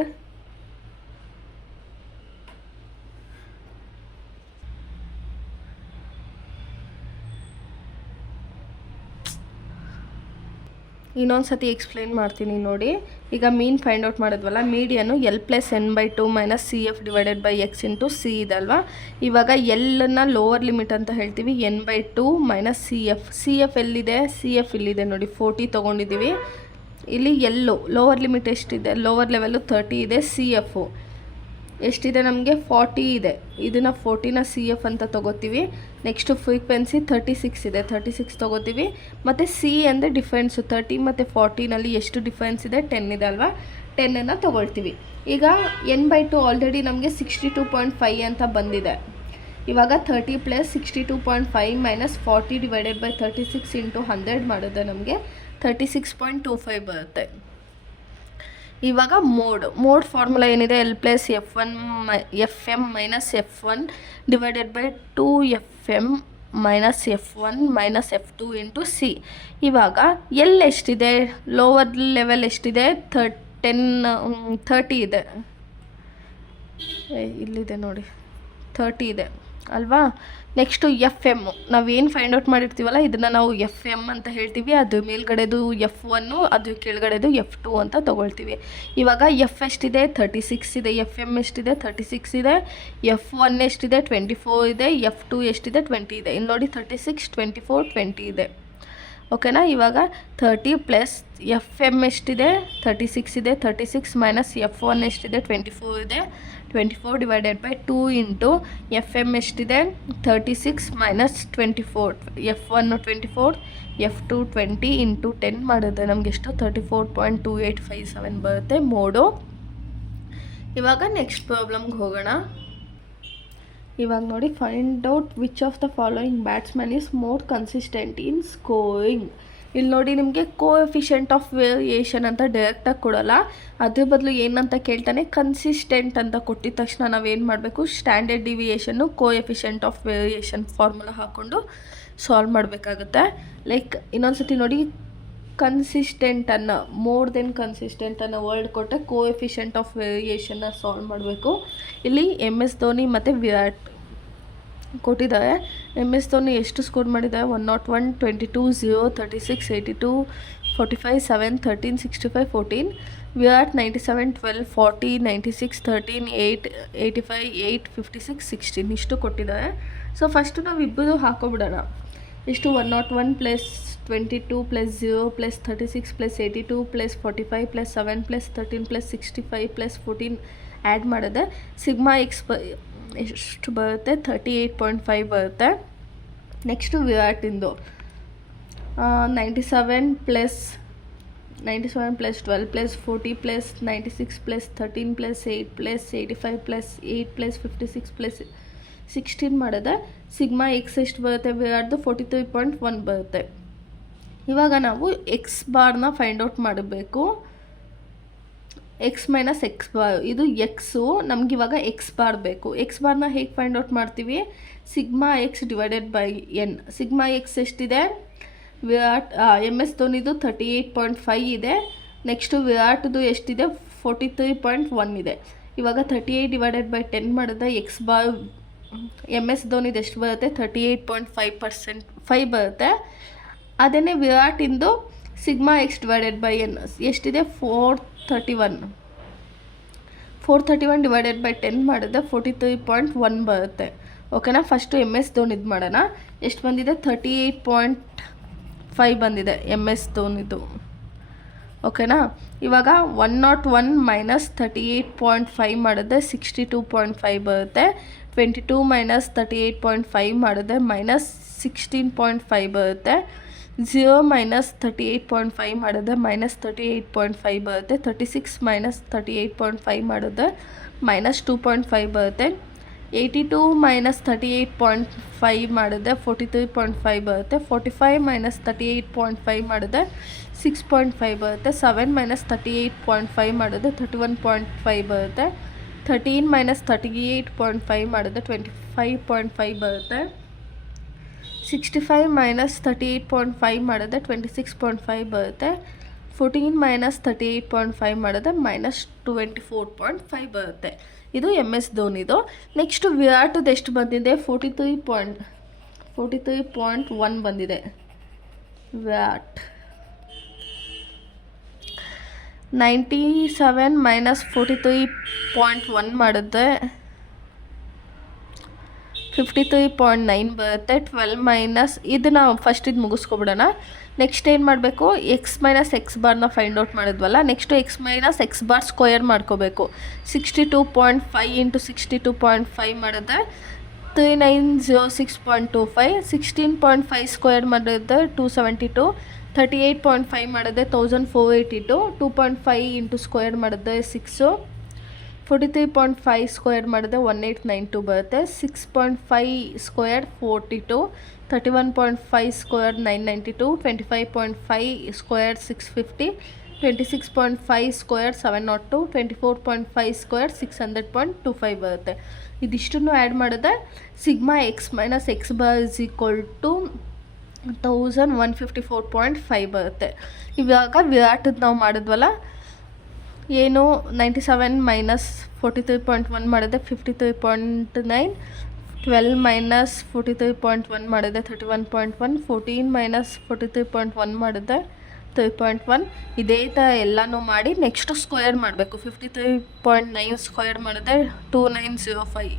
ಇನ್ನೊಂದು ಸತಿ ಎಕ್ಸ್ಪ್ಲೇನ್ ಮಾಡ್ತೀನಿ ನೋಡಿ. ಈಗ ಮೀನ್ ಫೈಂಡ್ ಔಟ್ ಮಾಡಿದ್ವಲ್ಲ, median L + n/2 - CF divided by X into C ಇದಲ್ವಾ. ಇವಾಗ ಎಲ್ಲನ್ನು ಲೋವರ್ ಲಿಮಿಟ್ ಅಂತ ಹೇಳ್ತೀವಿ, n/2 - CF. ಸಿ ಎಫ್ ಎಲ್ಲಿದೆ, ಸಿ ಎಫ್ ಇಲ್ಲಿದೆ ನೋಡಿ, 40 ತೊಗೊಂಡಿದ್ದೀವಿ. ಇಲ್ಲಿ ಲೋವರ್ ಲಿಮಿಟ್ ಎಷ್ಟಿದೆ, ಲೋವರ್ ಲೆವೆಲ್ಲು 30 ಇದೆ. ಸಿ ಎಫು ಎಷ್ಟಿದೆ ನಮಗೆ, 40 ಇದೆ. ಇದನ್ನು 40ನ ಸಿ ಎಫ್ ಅಂತ ತೊಗೋತೀವಿ. ನೆಕ್ಸ್ಟು ಫ್ರೀಕ್ವೆನ್ಸಿ 36 ಇದೆ, 36 ತೊಗೋತೀವಿ. ಮತ್ತು ಸಿ ಅಂದರೆ ಡಿಫ್ರೆನ್ಸು, 30 ಮತ್ತು 40ನಲ್ಲಿ ಎಷ್ಟು ಡಿಫ್ರೆನ್ಸ್ ಇದೆ, 10 ಇದೆ ಅಲ್ವಾ, 10ಅನ್ನು ತೊಗೊಳ್ತೀವಿ. ಈಗ n/2 ಆಲ್ರೆಡಿ ನಮಗೆ 62.5 ಅಂತ ಬಂದಿದೆ. ಇವಾಗ 30 + 62.5 - 40 ಡಿವೈಡೆಡ್ ಬೈ 36 × 100 ಮಾಡಿದ್ರೆ ನಮಗೆ 36.25 ಬರುತ್ತೆ. ಇವಾಗ ಮೋಡ್ ಫಾರ್ಮುಲಾ ಏನಿದೆ, L + F1 FM - F1 divided by 2FM - F1 - F2 into C. ಇವಾಗ ಎಲ್ ಎಷ್ಟಿದೆ, ಲೋವರ್ ಲೆವೆಲ್ ಎಷ್ಟಿದೆ, 30 ಇದೆ. ಇಲ್ಲಿದೆ ನೋಡಿ, 30 ಇದೆ ಅಲ್ವಾ. ನೆಕ್ಸ್ಟು ಎಫ್ ಎಮ್, ನಾವೇನು ಫೈಂಡ್ ಔಟ್ ಮಾಡಿರ್ತೀವಲ್ಲ ಇದನ್ನು ನಾವು ಎಫ್ ಎಮ್ ಅಂತ ಹೇಳ್ತೀವಿ. ಅದು ಮೇಲ್ಗಡೆದು F1, ಅದು ಕೆಳಗಡೆದು F2 ಅಂತ ತೊಗೊಳ್ತೀವಿ. ಇವಾಗ ಎಫ್ ಎಷ್ಟಿದೆ, 36 ಇದೆ. ಎಫ್ ಎಮ್ ಎಷ್ಟಿದೆ, 36 ಇದೆ. F1 ಎಷ್ಟಿದೆ, 24 ಇದೆ. F2 ಎಷ್ಟಿದೆ, 20 ಇದೆ. ಇಲ್ಲಿ ನೋಡಿ 36, 24, 20 ಇದೆ. ಓಕೆನಾ. ಇವಾಗ 30 + ಎಫ್ ಎಮ್ ಎಷ್ಟಿದೆ, 36 ಇದೆ. 36 - F1 ಎಷ್ಟಿದೆ, 24 ಇದೆ. 24 divided by 2 into F M ಎಷ್ಟಿದೆ, 36 - 24, F1 24, F2 20 ಇಂಟು 10 ಮಾಡಿದ್ರೆ ನಮಗೆ ಎಷ್ಟು, 34.2857 ಬರುತ್ತೆ ಮೋಡು. ಇವಾಗ ನೆಕ್ಸ್ಟ್ ಪ್ರಾಬ್ಲಮ್ಗೆ ಹೋಗೋಣ. ಇವಾಗ ನೋಡಿ, find out which of the following batsman is more consistent in scoring. ಇಲ್ಲಿ ನೋಡಿ ನಿಮಗೆ ಕೋಎಫಿಷಿಯಂಟ್ ಆಫ್ ವೇರಿಯೇಷನ್ ಅಂತ ಡೈರೆಕ್ಟಾಗಿ ಕೊಡೋಲ್ಲ, ಅದ್ರ ಬದಲು ಏನಂತ ಕೇಳ್ತಾನೆ ಕನ್ಸಿಸ್ಟೆಂಟ್ ಅಂತ ಕೊಟ್ಟಿದ ತಕ್ಷಣ ನಾವೇನು ಮಾಡಬೇಕು, standard deviation coefficient of variation formula ಹಾಕ್ಕೊಂಡು ಸಾಲ್ವ್ ಮಾಡಬೇಕಾಗುತ್ತೆ. ಲೈಕ್ ಇನ್ನೊಂದು ಸತಿ ನೋಡಿ, ಕನ್ಸಿಸ್ಟೆಂಟನ್ನು ಮೋರ್ ದೆನ್ ಕನ್ಸಿಸ್ಟೆಂಟನ್ನು ವರ್ಡ್ ಕೊಟ್ಟರೆ ಕೋಎಫಿಷಿಯಂಟ್ ಆಫ್ ವೇರಿಯೇಷನ್ನ ಸಾಲ್ವ್ ಮಾಡಬೇಕು. ಇಲ್ಲಿ MS ಧೋನಿ ಮತ್ತು ವಿರಾಟ್ ಕೊಟ್ಟಿದ್ದಾರೆ. MS ಧೋನಿ ಎಷ್ಟು ಸ್ಕೋರ್ ಮಾಡಿದ್ದಾರೆ, 101, 22, 0, 36, 82, 45, 7, 13, 65, 14. ವಿರಾಟ್ 97, 12, 40, 96, 13, 8, 85, 8, 56, 16 ಇಷ್ಟು ಕೊಟ್ಟಿದ್ದಾರೆ. ಸೊ ಫಸ್ಟು ನಾವು ಇಬ್ಬರು ಹಾಕೋಬಿಡೋಣ. ಎಷ್ಟು, 101 plus 22 plus 0 plus 36 plus 82 plus 45 plus 7 plus 13 plus 65 plus 14 add ಮಾಡಿದೆ. ಸಿಗ್ಮಾ ಎಕ್ಸ್ ಎಷ್ಟು ಬರುತ್ತೆ, 38.5 ಬರುತ್ತೆ. ನೆಕ್ಸ್ಟು ವಿರಾಟಿಂದು 97 plus 12 plus 40 plus 96 plus 13 plus 8 plus 85 plus 8 plus 56 plus 16 ಮಾಡಿದೆ. ಸಿಗ್ಮಾ ಎಕ್ಸ್ ಎಷ್ಟು ಬರುತ್ತೆ, ವಿರಾಟ್ದು 43.1 ಬರುತ್ತೆ. ಇವಾಗ ನಾವು ಎಕ್ಸ್ ಬಾರ್ನ ಫೈಂಡ್ ಔಟ್ ಮಾಡಬೇಕು. ಎಕ್ಸ್ ಮೈನಸ್ ಎಕ್ಸ್ ಬಾರ್, ಇದು ಎಕ್ಸು, ನಮಗಿವಾಗ ಎಕ್ಸ್ ಬಾರ್ ಬೇಕು. ಎಕ್ಸ್ ಬಾರ್ನ ಹೇಗೆ ಫೈಂಡ್ ಔಟ್ ಮಾಡ್ತೀವಿ, sigma X divided by N. Sigma X ಎಷ್ಟಿದೆ, ವಿರಾಟ್ MS ಧೋನಿದು 38.5 ಇದೆ. ನೆಕ್ಸ್ಟು ವಿರಾಟ್ದು ಎಷ್ಟಿದೆ, 43.1 ಇದೆ. ಇವಾಗ 38 ಡಿವೈಡೆಡ್ ಬೈ 10 ಮಾಡಿದ್ರೆ ಎಕ್ಸ್ ಬಾರ್ MS ಧೋನಿದು ಎಷ್ಟು ಬರುತ್ತೆ, 38.5% ಬರುತ್ತೆ. ಅದೇ ವಿರಾಟಿಂದು sigma X divided by N ಎಷ್ಟಿದೆ, 431 ಡಿವೈಡೆಡ್ ಬೈ 10 ಮಾಡಿದ್ರೆ 43.1 ಬರುತ್ತೆ. ಓಕೆನಾ. ಫಸ್ಟು MS ಧೋನಿದು ಮಾಡೋಣ. ಎಷ್ಟು ಬಂದಿದೆ, 38.5 ಬಂದಿದೆ MS ಧೋನಿದು. ಓಕೆನಾ. ಇವಾಗ 101 ಮೈನಸ್ 38.5 ಮಾಡಿದ್ರೆ 62.5 ಬರುತ್ತೆ. 22 ಮೈನಸ್ 38.5 ಮಾಡಿದ್ರೆ ಮೈನಸ್ 16.5 ಬರುತ್ತೆ. 0 ಮೈನಸ್ 38.5 ಮಾಡಿದ್ರೆ ಮೈನಸ್ 38.5 ಬರುತ್ತೆ. 36 ಮೈನಸ್ 38.5 ಮಾಡಿದ್ರೆ ಮೈನಸ್ 2.5 ಬರುತ್ತೆ. 82 ಮೈನಸ್ 38.5 ಮಾಡಿದ್ರೆ 43.5 ಬರುತ್ತೆ. 45 ಮೈನಸ್ 38.5 ಮಾಡಿದ್ರೆ 6.5 ಬರುತ್ತೆ. 7 ಮೈನಸ್ 38.5 ಮಾಡಿದ್ರೆ 31.5 ಬರುತ್ತೆ. 13 ಮೈನಸ್ 38.5 ಮಾಡಿದ್ರೆ 25.5 ಬರುತ್ತೆ. 65 ಮೈನಸ್ 38.5 ಮಾಡಿದ್ರೆ 26.5 ಬರುತ್ತೆ. 14 ಮೈನಸ್ 38.5 ಮಾಡಿದ್ರೆ ಮೈನಸ್ 24.5 ಬರುತ್ತೆ. ಇದು MS ಧೋನಿದು. ನೆಕ್ಸ್ಟು ವಿರಾಟದು ಎಷ್ಟು ಬಂದಿದೆ, 43.1 ಬಂದಿದೆ. ವಿರಾಟ್ 97 ಮೈನಸ್ 43.1 ಮಾಡಿದ್ರೆ 53.9 ಬರುತ್ತೆ. 12 ಮೈನಸ್ ಇದನ್ನು ಫಸ್ಟ್ ಇದು ಮುಗಿಸ್ಕೊಬಿಡೋಣ. ನೆಕ್ಸ್ಟ್ ಏನು ಮಾಡಬೇಕು, ಎಕ್ಸ್ ಮೈನಸ್ ಎಕ್ಸ್ ಬಾರ್ನ ಫೈಂಡ್ ಔಟ್ ಮಾಡಿದ್ವಲ್ಲ. Next X minus X bar square ಮಾಡ್ಕೋಬೇಕು. 62.5 ಇಂಟು 62.5 ಮಾಡಿದ್ರೆ 3906.25. 16.5 ಸ್ಕ್ವಯರ್ ಮಾಡಿದ್ರೆ 272. 38.5 ಮಾಡಿದ್ರೆ 1482. 2.5 ಇಂಟು ಸ್ಕ್ವಯರ್ ಮಾಡಿದ್ರೆ 6. 43.5 ಸ್ಕ್ವಯರ್ ಮಾಡಿದ್ರೆ 1892 ಬರುತ್ತೆ. 6.5 square 42. 31.5 square 992. 25.5 square 650. 26.5 square 702. 24.5 square 600.25 ಬರುತ್ತೆ. ಇದಿಷ್ಟನ್ನು ಆ್ಯಡ್ ಮಾಡಿದ್ರೆ sigma x minus X bar is equal to 1154.5 ಬರುತ್ತೆ. ಇವಾಗ ವಿರಾಟದ್ದು ನಾವು ಮಾಡಿದ್ವಲ್ಲ, ಏನು 97 ಮೈನಸ್ 43.1 ಮಾಡಿದೆ 53.9. 12 ಮೈನಸ್ 43.1 ಮಾಡಿದೆ 31.1. 14 ಮೈನಸ್ 43.1 ಮಾಡಿದೆ 3.1. ಇದೇ ಥರ ಎಲ್ಲನೂ ಮಾಡಿ ನೆಕ್ಸ್ಟು ಸ್ಕ್ವಯರ್ ಮಾಡಬೇಕು. 53.9 ಸ್ಕ್ವಯರ್ ಮಾಡಿದೆ 2905.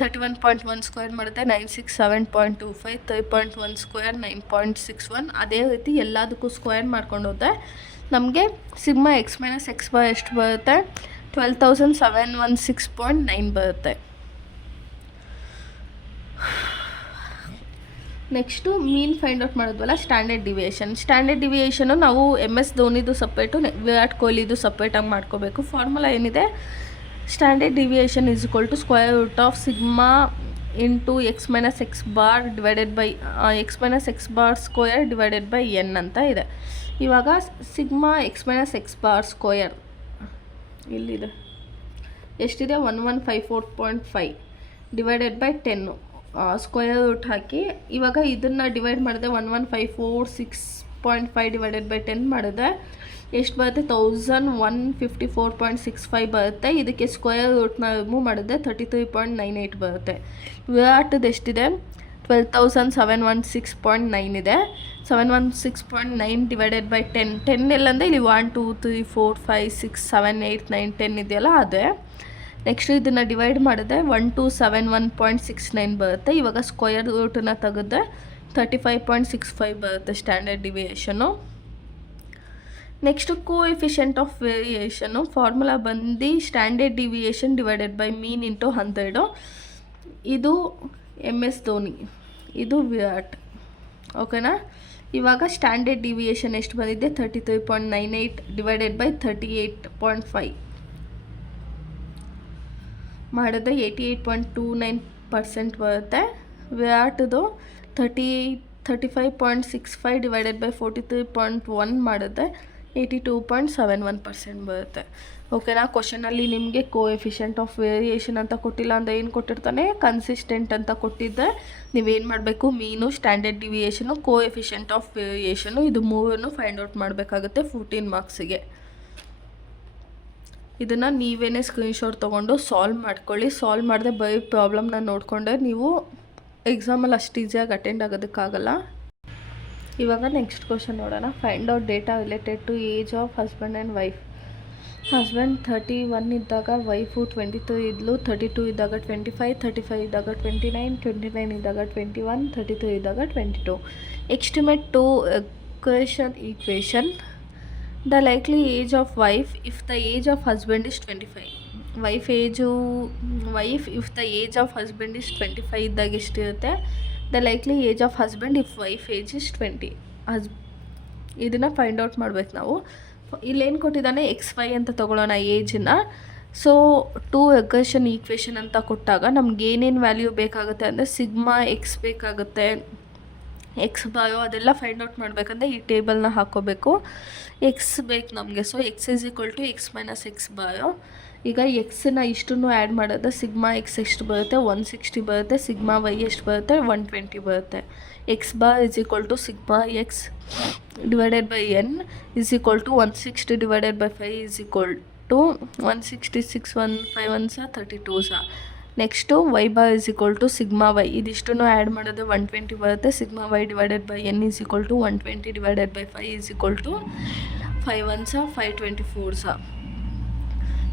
31.1 ಸ್ಕ್ವಯರ್ ಮಾಡಿದೆ 967.25. 3.1 ಸ್ಕ್ವಯರ್ 9.61. ಅದೇ ರೀತಿ ಎಲ್ಲದಕ್ಕೂ ಸ್ಕ್ವಯರ್ ಮಾಡ್ಕೊಂಡು ಹೋದರೆ ನಮಗೆ sigma x minus X bar ಎಷ್ಟು ಬರುತ್ತೆ, 12,716.9 ಬರುತ್ತೆ. ನೆಕ್ಸ್ಟು ಮೀನ್ ಫೈಂಡ್ ಔಟ್ ಮಾಡಿದ್ವಲ್ಲ, ಸ್ಟ್ಯಾಂಡರ್ಡ್ ಡಿವಿಯೇಷನು ನಾವು MS ಧೋನಿದು ಸಪ್ರೇಟು, ವಿರಾಟ್ ಕೊಹ್ಲಿದು ಸಪ್ರೇಟಾಗಿ ಮಾಡ್ಕೋಬೇಕು. ಫಾರ್ಮುಲಾ ಏನಿದೆ, standard deviation is equal to square root of sigma into x minus X bar divided by x minus X bar square divided by n ಅಂತ ಇದೆ. ಇವಾಗ sigma x minus X bar square ಇಲ್ಲಿದೆ ಎಷ್ಟಿದೆ 1154.5 divided by 10 square root ಹಾಕಿ ಇವಾಗ ಇದನ್ನು divide ಮಾಡಿದೆ 1154.6.5 divided by 10 ಮಾಡಿದೆ ಎಷ್ಟು ಬರುತ್ತೆ 1154.65 ಬರುತ್ತೆ. ಇದಕ್ಕೆ ಸ್ಕ್ವೇರ್ ರೂಟ್ನ ರಿಮೂವ್ ಮಾಡಿದೆ 33.98 ಬರುತ್ತೆ. ವಿರಾಟದ ಎಷ್ಟಿದೆ 12,716.9 ಇದೆ. 716.9 ಡಿವೈಡೆಡ್ ಬೈ 10 ಎಲ್ಲಂದರೆ ಇಲ್ಲಿ 1 2 3 4 5 6 7 8 9 10 ಇದೆಯಲ್ಲ ಅದೇ. ನೆಕ್ಸ್ಟ್ ಇದನ್ನು ಡಿವೈಡ್ ಮಾಡಿದೆ 1271.69 ಬರುತ್ತೆ. ಇವಾಗ ಸ್ಕ್ವೇರ್ ರೂಟನ್ನು ತೆಗೆದ್ರೆ 35.65 ಬರುತ್ತೆ standard deviation. Next coefficient of variation formula ಬಂದು standard deviation divided by mean into 100. ಇದು MS ಧೋನಿ, ಇದು ವಿರಾಟ್. ಓಕೆನಾ. ಇವಾಗ ಸ್ಟ್ಯಾಂಡರ್ಡ್ ಡಿವಿಯೇಷನ್ ಎಷ್ಟು ಬಂದಿದೆ 33.98 ಡಿವೈಡೆಡ್ ಬೈ 38.5 ಮಾಡಿದ್ರೆ 88.29% ಬರುತ್ತೆ. ವಿರಾಟ್ದು 35.65 ಡಿವೈಡೆಡ್ ಬೈ 43.1 ಮಾಡಿದ್ರೆ 82.71% ಬರುತ್ತೆ. ಓಕೆನಾ. ಕ್ವಶನಲ್ಲಿ ನಿಮಗೆ ಕೋಎಫಿಷಿಯಂಟ್ ಆಫ್ ವೇರಿಯೇಷನ್ ಅಂತ ಕೊಟ್ಟಿಲ್ಲ ಅಂದರೆ ಏನು ಕೊಟ್ಟಿರ್ತಾನೆ ಕನ್ಸಿಸ್ಟೆಂಟ್ ಅಂತ ಕೊಟ್ಟಿದ್ದೆ. ನೀವೇನು ಮಾಡಬೇಕು ಮೀನು ಸ್ಟ್ಯಾಂಡರ್ಡ್ ಡಿವಿಯೇಷನು ಕೋಎಫಿಷಿಯಂಟ್ ಆಫ್ ವೇರಿಯೇಷನು ಇದು ಮೂರನ್ನು ಫೈಂಡ್ ಔಟ್ ಮಾಡಬೇಕಾಗುತ್ತೆ 14 ಮಾರ್ಕ್ಸಿಗೆ. ಇದನ್ನು ನೀವೇನೇ ಸ್ಕ್ರೀನ್ಶಾಟ್ ತೊಗೊಂಡು ಸಾಲ್ವ್ ಮಾಡ್ಕೊಳ್ಳಿ. ಸಾಲ್ವ್ ಮಾಡಿದೆ ಬೈ ಪ್ರಾಬ್ಲಮ್ನ ನೋಡಿಕೊಂಡ್ರೆ ನೀವು ಎಕ್ಸಾಮಲ್ಲಿ ಅಷ್ಟು ಈಸಿಯಾಗಿ ಅಟೆಂಡ್ ಆಗೋದಕ್ಕಾಗಲ್ಲ. ಇವಾಗ ನೆಕ್ಸ್ಟ್ ಕ್ವಶನ್ ನೋಡೋಣ. Find out data related to age of husband and wife. Husband 31 ಇದ್ದಾಗ ವೈಫು 23 ಇದ್ಲು, 32 ಇದ್ದಾಗ 25, 35 ಇದ್ದಾಗ 29, 29 ಇದ್ದಾಗ 21, 33 ಇದ್ದಾಗ 22. Estimate to equation the likely age of wife if the age of husband is 25. wife if the age of husband is 25 ಇದ್ದಾಗ ಎಷ್ಟಿರುತ್ತೆ the likely age of husband if wife age is 20. ಇದನ್ನು find out ಮಾಡ್ಬೇಕು ನಾವು. ಇಲ್ಲೇನು ಕೊಟ್ಟಿದ್ದಾನೆ XY ಅಂತ ತೊಗೊಳ್ಳೋಣ ಏಜನ್ನ. So to regression equation ಅಂತ ಕೊಟ್ಟಾಗ ನಮ್ಗೆ ಏನೇನು ವ್ಯಾಲ್ಯೂ ಬೇಕಾಗುತ್ತೆ ಅಂದರೆ ಸಿಗ್ಮಾ ಎಕ್ಸ್ ಬೇಕಾಗುತ್ತೆ, ಎಕ್ಸ್ ಬಾಯೋ ಅದೆಲ್ಲ ಫೈಂಡ್ ಔಟ್ ಮಾಡಬೇಕಂದ್ರೆ ಈ ಟೇಬಲ್ನ ಹಾಕ್ಕೋಬೇಕು. ಎಕ್ಸ್ ಬೇಕು ನಮಗೆ. So X is equal to X minus X bar. ಈಗ ಎಕ್ಸನ್ನ ಇಷ್ಟನ್ನು ಆ್ಯಡ್ ಮಾಡಿದ್ರೆ ಸಿಗ್ಮಾ ಎಕ್ಸ್ ಎಷ್ಟು ಬರುತ್ತೆ 160 ಬರುತ್ತೆ. ಸಿಗ್ಮಾ ವೈ ಎಷ್ಟು ಬರುತ್ತೆ 120 ಬರುತ್ತೆ. X bar is equal to sigma X divided by n is equal to 160 divided by 5 is equal to 166 5 1 32 ಸಹ. Next y bar is equal to sigma y ಇದಿಷ್ಟನ್ನು add ಮಾಡಿದ್ರೆ 120 ಬರುತ್ತೆ. Sigma y divided by n is equal to 120 divided by 5 is equal to 5 1 524 ಸಹ.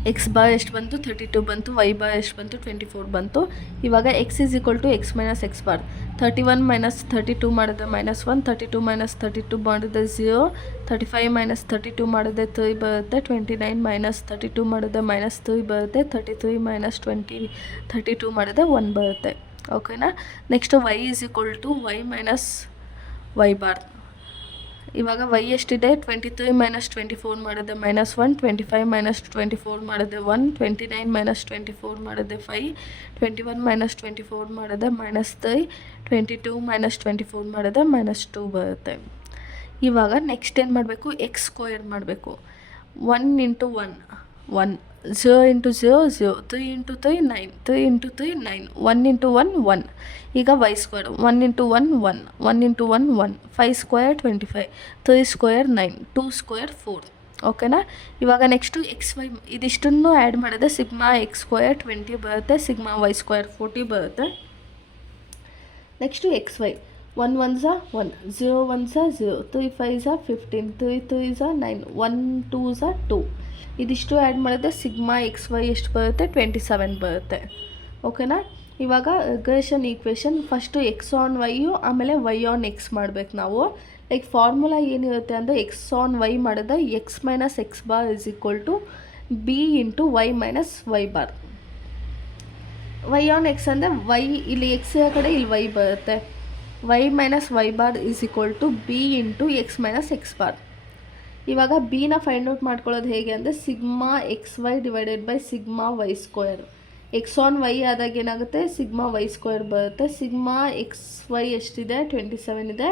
X bar ಎಷ್ಟು ಬಂತು 32 ಬಂತು, Y bar ಎಷ್ಟು ಬಂತು 24 ಬಂತು. ಇವಾಗ x is equal to X minus X bar 31 minus 32 ಮಾಡಿದ್ರೆ -1, 32 ಮೈನಸ್ 32 ಮಾಡಿದ್ರೆ 0, 35 ಮೈನಸ್ 32 ಮಾಡಿದ್ರೆ 3 ಬರುತ್ತೆ, 29 ಮೈನಸ್ 32 ಮಾಡಿದ್ರೆ -3 ಬರುತ್ತೆ, 33 ಮೈನಸ್ 32 ಮಾಡಿದ್ರೆ 1 ಬರುತ್ತೆ. ಓಕೆನಾ. Next y is equal to y minus y bar. ಇವಾಗ ವೈ ಎಷ್ಟಿದೆ 23 ಮೈನಸ್ 24 ಮಾಡಿದ್ರೆ -1, 25 ಮೈನಸ್ 24 ಮಾಡಿದ್ರೆ 1, 29 ಮೈನಸ್ 24 ಮಾಡಿದ್ರೆ 5, 21 ಮೈನಸ್ 24 ಮಾಡಿದ್ರೆ -3, 22 ಮೈನಸ್ 24 ಮಾಡಿದ್ರೆ -2 ಬರುತ್ತೆ. ಇವಾಗ ನೆಕ್ಸ್ಟ್ ಏನು ಮಾಡಬೇಕು ಎಕ್ಸ್ ಸ್ಕ್ವೇರ್ ಮಾಡಬೇಕು. 1 into 1 1, 0 into 0 0, 3 into 3 9, 3 into 3 9, 1 into 1 1. ಈಗ y square 1 into 1 1, 1 into 1 1, 5 square 25, 3 square 9, 2 square 4. ಓಕೆನಾ. ಇವಾಗ ನೆಕ್ಸ್ಟು ಎಕ್ಸ್ ವೈ ಇದಿಷ್ಟನ್ನು ಆ್ಯಡ್ ಮಾಡಿದ್ರೆ ಸಿಗ್ಮಾ ಎಕ್ಸ್ ಸ್ಕ್ವೇರ್ 20 ಬರುತ್ತೆ, ಸಿಗ್ಮಾ ವೈ ಸ್ಕ್ವೇರ್ 40 ಬರುತ್ತೆ. Next x y 1 1 1, 0 1 0, 3 5 15, 3 3 9, 1 2 2. ಇದಿಷ್ಟು ಆ್ಯಡ್ ಮಾಡಿದ್ರೆ ಸಿಗ್ಮಾ ಎಕ್ಸ್ ವೈ ಎಷ್ಟು ಬರುತ್ತೆ 27 ಬರುತ್ತೆ. ಓಕೆನಾ. ಇವಾಗ regression equation first X on Y ಆಮೇಲೆ ವೈ ಆನ್ ಎಕ್ಸ್ ಮಾಡಬೇಕು ನಾವು. ಲೈಕ್ ಫಾರ್ಮುಲಾ ಏನಿರುತ್ತೆ ಅಂದರೆ ಎಕ್ಸ್ ಆನ್ ವೈ ಮಾಡಿದ್ರೆ x minus X bar is equal to b into y minus y bar. Y on x ಅಂದರೆ ವೈ ಇಲ್ಲಿ x ಕಡೆ ಇಲ್ಲಿ ವೈ ಬರುತ್ತೆ. Y minus y bar is equal to b into x minus X bar. ಇವಾಗ ಬಿನ find out ಮಾಡ್ಕೊಳ್ಳೋದು ಹೇಗೆ ಅಂದರೆ sigma x y divided by sigma y square. X on y ಆದಾಗ ಏನಾಗುತ್ತೆ ಸಿಗ್ಮಾ ವೈ ಸ್ಕ್ವೇರ್ ಬರುತ್ತೆ. ಸಿಗ್ಮಾ ಎಕ್ಸ್ ವೈ ಎಷ್ಟಿದೆ 27 ಇದೆ.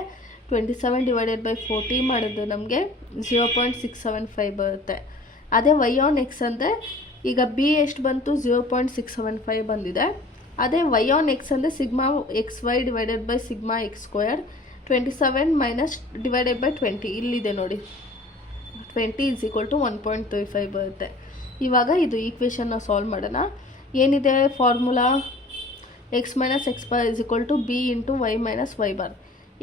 27 ಡಿವೈಡೆಡ್ ಬೈ 40 ಮಾಡಿದ್ರೆ ನಮಗೆ 0.675 ಬರುತ್ತೆ. ಅದೇ ವೈ ಆನ್ ಎಕ್ಸ್ ಅಂದರೆ ಈಗ ಬಿ ಎಷ್ಟು ಬಂತು 0.675 ಬಂದಿದೆ. ಅದೇ ವೈ ಆನ್ ಎಕ್ಸ್ ಅಂದರೆ sigma x y divided by sigma x square 27 minus divided by 20 ಇಲ್ಲಿದೆ ನೋಡಿ 20 = 1.35 ಬರುತ್ತೆ. ಇವಾಗ ಇದು ಈಕ್ವೇಷನ್ನ ಸಾಲ್ವ್ ಮಾಡೋಣ. ಏನಿದೆ formula x minus X bar b into y minus y bar.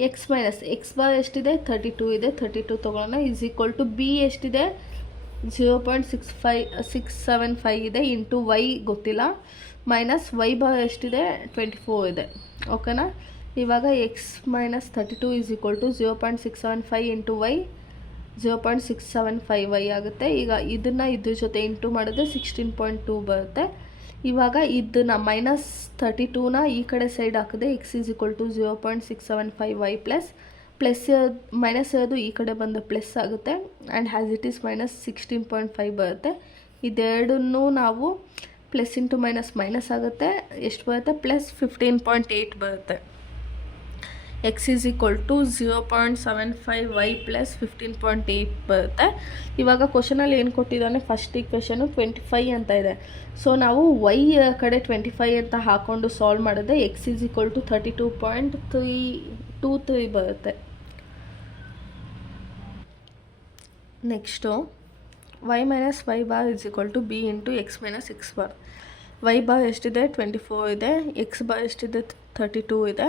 X minus X bar ಎಷ್ಟಿದೆ 32 ಇದೆ. 32 ತೊಗೊಳ್ಳೋಣ ಬಿ ಎಷ್ಟಿದೆ 0.675 ಇದೆ ಇಂಟು ವೈ ಗೊತ್ತಿಲ್ಲ ಮೈನಸ್ ವೈ ಬಾರ್ ಎಷ್ಟಿದೆ 24 ಇದೆ. ಓಕೆನಾ. ಇವಾಗ x minus 32 0.675 into y 0.675 y ಆಗುತ್ತೆ. ಈಗ ಇದನ್ನು ಇದ್ರ ಜೊತೆ ಇಂಟು ಮಾಡಿದ್ರೆ 16.2 ಬರುತ್ತೆ. ಇವಾಗ ಇದನ್ನು ಮೈನಸ್ 32ನ ಈ ಕಡೆ ಸೈಡ್ ಹಾಕಿದೆ ಎಕ್ಸ್ (0.675 ವೈ ಪ್ಲಸ್ ಮೈನಸ್ ಇರೋದು ಈ ಕಡೆ ಬಂದು ಪ್ಲಸ್ ಆಗುತ್ತೆ and has it is minus 16.5 ಬರುತ್ತೆ. ಇದೆರಡನ್ನೂ ನಾವು ಪ್ಲಸ್ ಇಂಟು ಮೈನಸ್ ಆಗುತ್ತೆ. ಎಷ್ಟು ಬರುತ್ತೆ ಪ್ಲಸ್ 15.8 ಬರುತ್ತೆ. ಎಕ್ಸ್ (0.75 ವೈ ಪ್ಲಸ್ 15.8 ಬರುತ್ತೆ. ಇವಾಗ ಕ್ವಶನಲ್ಲಿ ಏನು ಕೊಟ್ಟಿದ್ದಾನೆ ಫಸ್ಟ್ ಈಕ್ವೇಷನು 25 ಅಂತ ಇದೆ. ಸೊ ನಾವು ವೈ ಕಡೆ 25 ಅಂತ ಹಾಕ್ಕೊಂಡು ಸಾಲ್ವ್ ಮಾಡಿದ್ರೆ ಎಕ್ಸ್ (32.323 ಬರುತ್ತೆ. Next y minus y bar b into x minus X bar. Y bar ಎಷ್ಟಿದೆ 24 ಇದೆ. ಎಕ್ಸ್ ಬಾರ್ ಎಷ್ಟಿದೆ 32 ಇದೆ.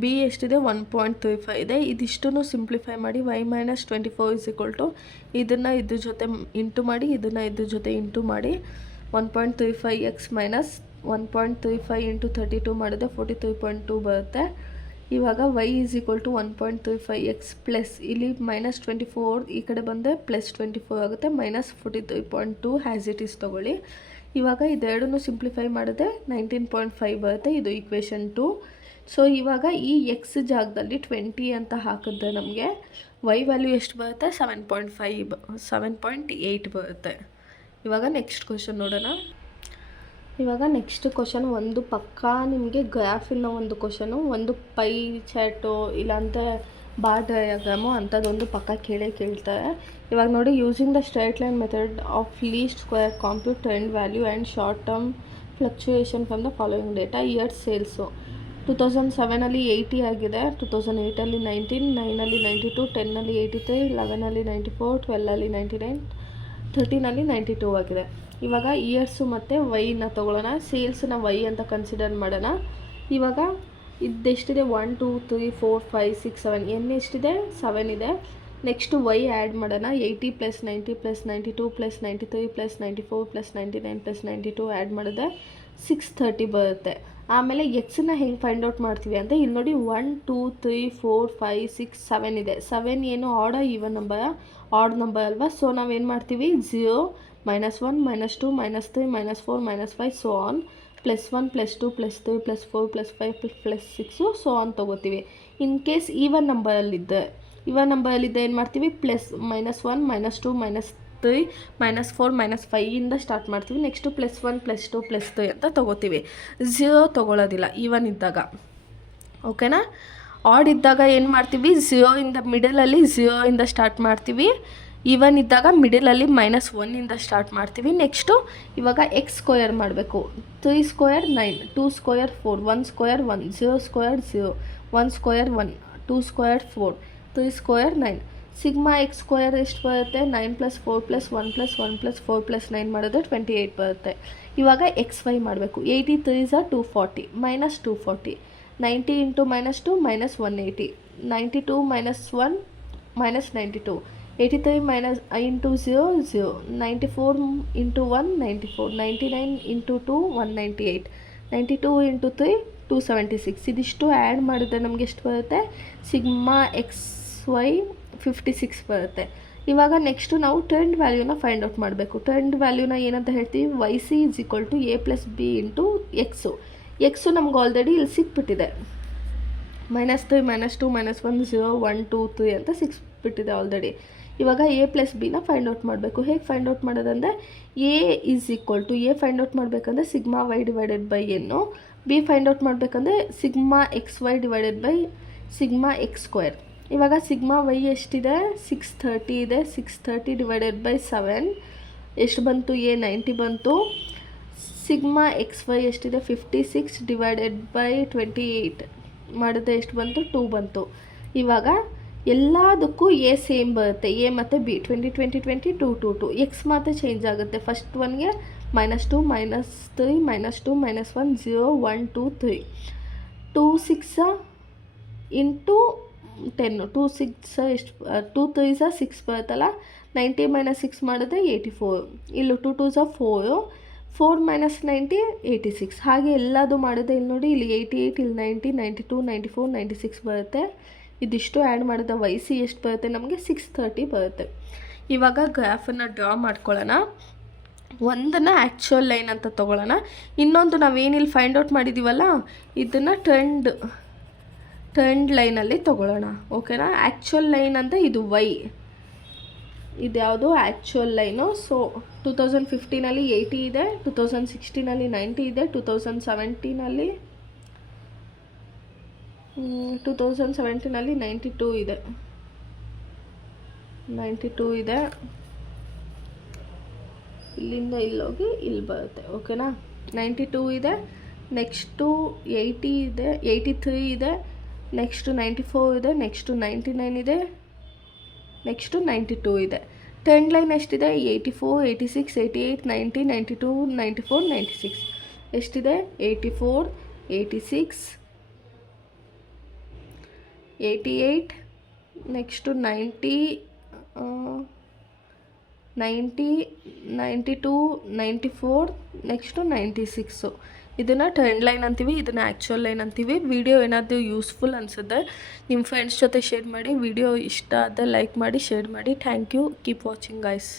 ಬಿ ಎಷ್ಟಿದೆ 1.35 ಇದೆ. ಇದಿಷ್ಟನ್ನು ಸಿಂಪ್ಲಿಫೈ ಮಾಡಿ ವೈ ಮೈನಸ್ 24 ಇದನ್ನು ಇದ್ರ ಜೊತೆ ಇಂಟು ಮಾಡಿ ಇದನ್ನು ಇದ್ರ ಜೊತೆ ಇಂಟು ಮಾಡಿ 1.35 ಎಕ್ಸ್ ಮೈನಸ್ 1.35 ಇಂಟು 32 ಮಾಡಿದ್ರೆ 43.2 ಬರುತ್ತೆ. ಇವಾಗ ವೈ (1.35 ಎಕ್ಸ್ ಪ್ಲಸ್ ಇಲ್ಲಿ ಮೈನಸ್ 24 ಈ ಕಡೆ ಬಂದರೆ ಪ್ಲಸ್ 24 ಆಗುತ್ತೆ ಮೈನಸ್ 43.2 ಹ್ಯಾಸ್ ಇಟ್ ಈಸ್ ತೊಗೊಳ್ಳಿ. ಇವಾಗ ಇದೆರಡನ್ನೂ ಸಿಂಪ್ಲಿಫೈ ಮಾಡಿದ್ರೆ 19.5 ಬರುತ್ತೆ. ಇದು ಈಕ್ವೇಷನ್ 2. ಸೊ ಇವಾಗ ಈ ಎಕ್ಸ್ ಜಾಗದಲ್ಲಿ 20 ಅಂತ ಹಾಕಿದ್ರೆ ನಮಗೆ ವೈ ವ್ಯಾಲ್ಯೂ ಎಷ್ಟು ಬರುತ್ತೆ 7.8 ಬರುತ್ತೆ. ಇವಾಗ ನೆಕ್ಸ್ಟ್ ಕ್ವಶನ್ ನೋಡೋಣ. ಇವಾಗ ನೆಕ್ಸ್ಟ್ ಕ್ವಶನ್ ಒಂದು ಪಕ್ಕಾ ನಿಮಗೆ ಗ್ರಾಫಿನ ಒಂದು ಕ್ವಶನು, ಒಂದು ಪೈ ಚಾರ್ಟು ಇಲ್ಲಾಂದರೆ ಬಾರ್ ಡಯಾಗ್ರಾಮು ಅಂಥದ್ದೊಂದು ಪಕ್ಕ ಕೇಳ್ತಾರೆ. ಇವಾಗ ನೋಡಿ, using the straight line method of list square compute trend value and short term fluctuation from the following data. Years sales 2007 80 ಆಗಿದೆ, 2008 19, 9 92, 10 83, 11 94, 12 99, 13 92 ಆಗಿದೆ. ಇವಾಗ ಇಯರ್ಸು ಮತ್ತು ವೈನ ತೊಗೊಳ್ಳೋಣ. ಸೇಲ್ಸನ್ನ ವೈ ಅಂತ ಕನ್ಸಿಡರ್ ಮಾಡೋಣ. ಇವಾಗ ಇದೆಷ್ಟಿದೆ 1 2 3 4 5 6 7 ಎನ್ ಎಷ್ಟಿದೆ 7 ಇದೆ. ನೆಕ್ಸ್ಟು ವೈ ಆ್ಯಡ್ ಮಾಡೋಣ. 80 + 90 + 92 + 93 + 94 + 99 + 92 ಆ್ಯಡ್ ಮಾಡಿದ್ರೆ 630 ಬರುತ್ತೆ. ಆಮೇಲೆ ಎಕ್ಸನ್ನ ಹೆಂಗೆ ಫೈಂಡ್ ಔಟ್ ಮಾಡ್ತೀವಿ ಅಂದರೆ ಇಲ್ಲಿ ನೋಡಿ 1 2 3 4 5 6 7 ಇದೆ. 7 ಏನು ಆಡ ಈವನ್ ನಂಬರ, ಆಡ್ ನಂಬರ್ ಅಲ್ವಾ. ಸೊ ನಾವೇನು ಮಾಡ್ತೀವಿ 0 -1 -2 -3 -4 -5 ಸೊ ಆನ್ +1 +2 +3 +4 +5 +6 ಸೊ ಆನ್ ತೊಗೋತೀವಿ. ಇನ್ ಕೇಸ್ ಈವನ್ ನಂಬರಲ್ಲಿದ್ದೆ ಏನು ಮಾಡ್ತೀವಿ +(-1 -2 -3 -4 -5 ಇಂದ ಸ್ಟಾರ್ಟ್ ಮಾಡ್ತೀವಿ. ನೆಕ್ಸ್ಟು +1 +2 +3 ಅಂತ ತೊಗೋತೀವಿ. 0 ತೊಗೊಳ್ಳೋದಿಲ್ಲ ಈವನ್ ಇದ್ದಾಗ. ಓಕೆನಾ. ಆಡ್ ಇದ್ದಾಗ ಏನು ಮಾಡ್ತೀವಿ 0 ಇಂದ ಮಿಡಲಲ್ಲಿ 0 ಇಂದ ಸ್ಟಾರ್ಟ್ ಮಾಡ್ತೀವಿ. ಈವನ್ ಇದ್ದಾಗ ಮಿಡಲಲ್ಲಿ -1 ಇಂದ ಸ್ಟಾರ್ಟ್ ಮಾಡ್ತೀವಿ. ನೆಕ್ಸ್ಟು ಇವಾಗ ಎಕ್ಸ್ ಸ್ಕ್ವೇರ್ ಮಾಡಬೇಕು. 3 square 9, 2 square 4, 1 square 1, 0 square 0, 1 square 1, 2 square 4, 3 square 9. Sigma x square ಎಷ್ಟು ಬರುತ್ತೆ 9 + 4 + 1 + 1 + 4 + 9 ಮಾಡಿದ್ರೆ 28 ಬರುತ್ತೆ. ಇವಾಗ ಎಕ್ಸ್ ವೈ ಮಾಡಬೇಕು. 80 3s are 240 -240, 90 × -2 -180, 92 - 1 -92, 83 - × 0 0, 94 × 1 94, 99 × 2 198, 92 × 3 276. ಇದಿಷ್ಟು ಆ್ಯಡ್ ಮಾಡಿದ್ರೆ ನಮಗೆ ಎಷ್ಟು ಬರುತ್ತೆ ಸಿಗ್ಮಾ ಎಕ್ಸ್ ವೈ 56 ಬರುತ್ತೆ. ಇವಾಗ ನೆಕ್ಸ್ಟು ನಾವು ಟ್ರೆಂಡ್ ವ್ಯಾಲ್ಯೂನ ಫೈಂಡ್ ಔಟ್ ಮಾಡಬೇಕು. ಟ್ರೆಂಡ್ ವ್ಯಾಲ್ಯೂನ ಏನಂತ ಹೇಳ್ತೀವಿ YC = A + B × x. X ನಮ್ಗೆ ಆಲ್ರೆಡಿ ಇಲ್ಲಿ ಸಿಕ್ಬಿಟ್ಟಿದೆ. -3 -2 -1 0 1 2 3 ಅಂತ ಸಿಕ್ಬಿಟ್ಟಿದೆ ಆಲ್ರೆಡಿ. ಇವಾಗ ಎ ಪ್ಲಸ್ ಬಿನ ಫೈಂಡ್ ಔಟ್ ಮಾಡಬೇಕು. ಹೇಗೆ ಫೈಂಡ್ ಔಟ್ ಮಾಡೋದಂದರೆ ಎ ಫೈಂಡ್ ಔಟ್ ಮಾಡಬೇಕಂದ್ರೆ sigma y divided by n, b find out ಮಾಡಬೇಕಂದ್ರೆ sigma x y divided by sigma x square. ಇವಾಗ ಸಿಗ್ಮಾ ವೈ ಎಷ್ಟಿದೆ 630 ಇದೆ, 630 ಡಿವೈಡೆಡ್ ಬೈ 7 ಎಷ್ಟು ಬಂತು, ಎ 90 ಬಂತು. ಸಿಗ್ಮಾ ಎಕ್ಸ್ ವೈ ಎಷ್ಟಿದೆ 56 ಡಿವೈಡೆಡ್ ಬೈ 28 ಮಾಡಿದ್ರೆ ಎಷ್ಟು ಬಂತು, 2 ಬಂತು. ಇವಾಗ ಎಲ್ಲದಕ್ಕೂ ಎ ಸೇಮ್ ಬರುತ್ತೆ, ಎ ಮತ್ತು ಬಿ 20 20 20 2 2 2. ಎಕ್ಸ್ ಮಾತ್ರ ಚೇಂಜ್ ಆಗುತ್ತೆ. ಫಸ್ಟ್ ಒನ್ಗೆ -2 -3 -2 -1 0 1 2 3 2 6 ಇಂಟು 10 2 6 ಎಷ್ಟು 2 3 6 ಬರುತ್ತಲ್ಲ. 90 -6 ಮಾಡಿದ್ರೆ 84. ಇಲ್ಲೂ 2 2 4 4 -90 86. ಹಾಗೆ ಎಲ್ಲದು ಮಾಡಿದೆ. ಇಲ್ಲಿ ನೋಡಿ, ಇಲ್ಲಿ 88, ಇಲ್ಲಿ 90 92 94 96 ಬರುತ್ತೆ. ಇದಿಷ್ಟು ಆ್ಯಡ್ ಮಾಡಿದ ವೈ ಸಿ ಎಷ್ಟು ಬರುತ್ತೆ ನಮಗೆ 630 ಬರುತ್ತೆ. ಇವಾಗ ಗ್ರಾಫನ್ನು ಡ್ರಾ ಮಾಡ್ಕೊಳ್ಳೋಣ. ಒಂದನ್ನು ಆ್ಯಕ್ಚುಯಲ್ ಲೈನ್ ಅಂತ ತೊಗೊಳ್ಳೋಣ, ಇನ್ನೊಂದು ನಾವೇನಿಲ್ಲಿ ಫೈಂಡ್ ಔಟ್ ಮಾಡಿದ್ದೀವಲ್ಲ ಇದನ್ನು ಟ್ರೆಂಡ್ ಲೈನಲ್ಲಿ ತೊಗೊಳ್ಳೋಣ. ಓಕೆನಾ. ಆ್ಯಕ್ಚುಯಲ್ ಲೈನ್ ಅಂದರೆ ಇದು ವೈ, ಇದ್ಯಾವುದು ಆ್ಯಕ್ಚುಯಲ್ ಲೈನು. ಸೊ 2015 80 ಇದೆ, 2016 90 ಇದೆ, 2017 92 ಇದೆ, 92 ಇದೆ. ಇಲ್ಲಿಂದ ಇಲ್ಲೋಗಿ ಇಲ್ಲಿ ಬರುತ್ತೆ. ಓಕೆನಾ. 92 ಇದೆ, ನೆಕ್ಸ್ಟು 80 ಇದೆ, 83 ಇದೆ, ನೆಕ್ಸ್ಟು 94 ಇದೆ, ನೆಕ್ಸ್ಟು 99 ಇದೆ, ನೆಕ್ಸ್ಟು 92 ಇದೆ. ಟ್ರೆಂಡ್ ಲೈನ್ ಎಷ್ಟಿದೆ 84 86 88 90 92 94 96. ಎಷ್ಟಿದೆ 84 86 88, ನೆಕ್ಸ್ಟು 90 92 94, ನೆಕ್ಸ್ಟು 96. ಇದನ್ನು ಟ್ರೆಂಡ್ ಲೈನ್ ಅಂತೀವಿ, ಇದನ್ನು ಆ್ಯಕ್ಚುಯಲ್ ಲೈನ್ ಅಂತೀವಿ. ವಿಡಿಯೋ ಏನಾದರೂ ಯೂಸ್ಫುಲ್ ಅನಿಸಿದ್ರೆ ನಿಮ್ಮ ಫ್ರೆಂಡ್ಸ್ ಜೊತೆ ಶೇರ್ ಮಾಡಿ. ವಿಡಿಯೋ ಇಷ್ಟ ಆದರೆ ಲೈಕ್ ಮಾಡಿ, ಶೇರ್ ಮಾಡಿ. Thank you. Keep watching guys.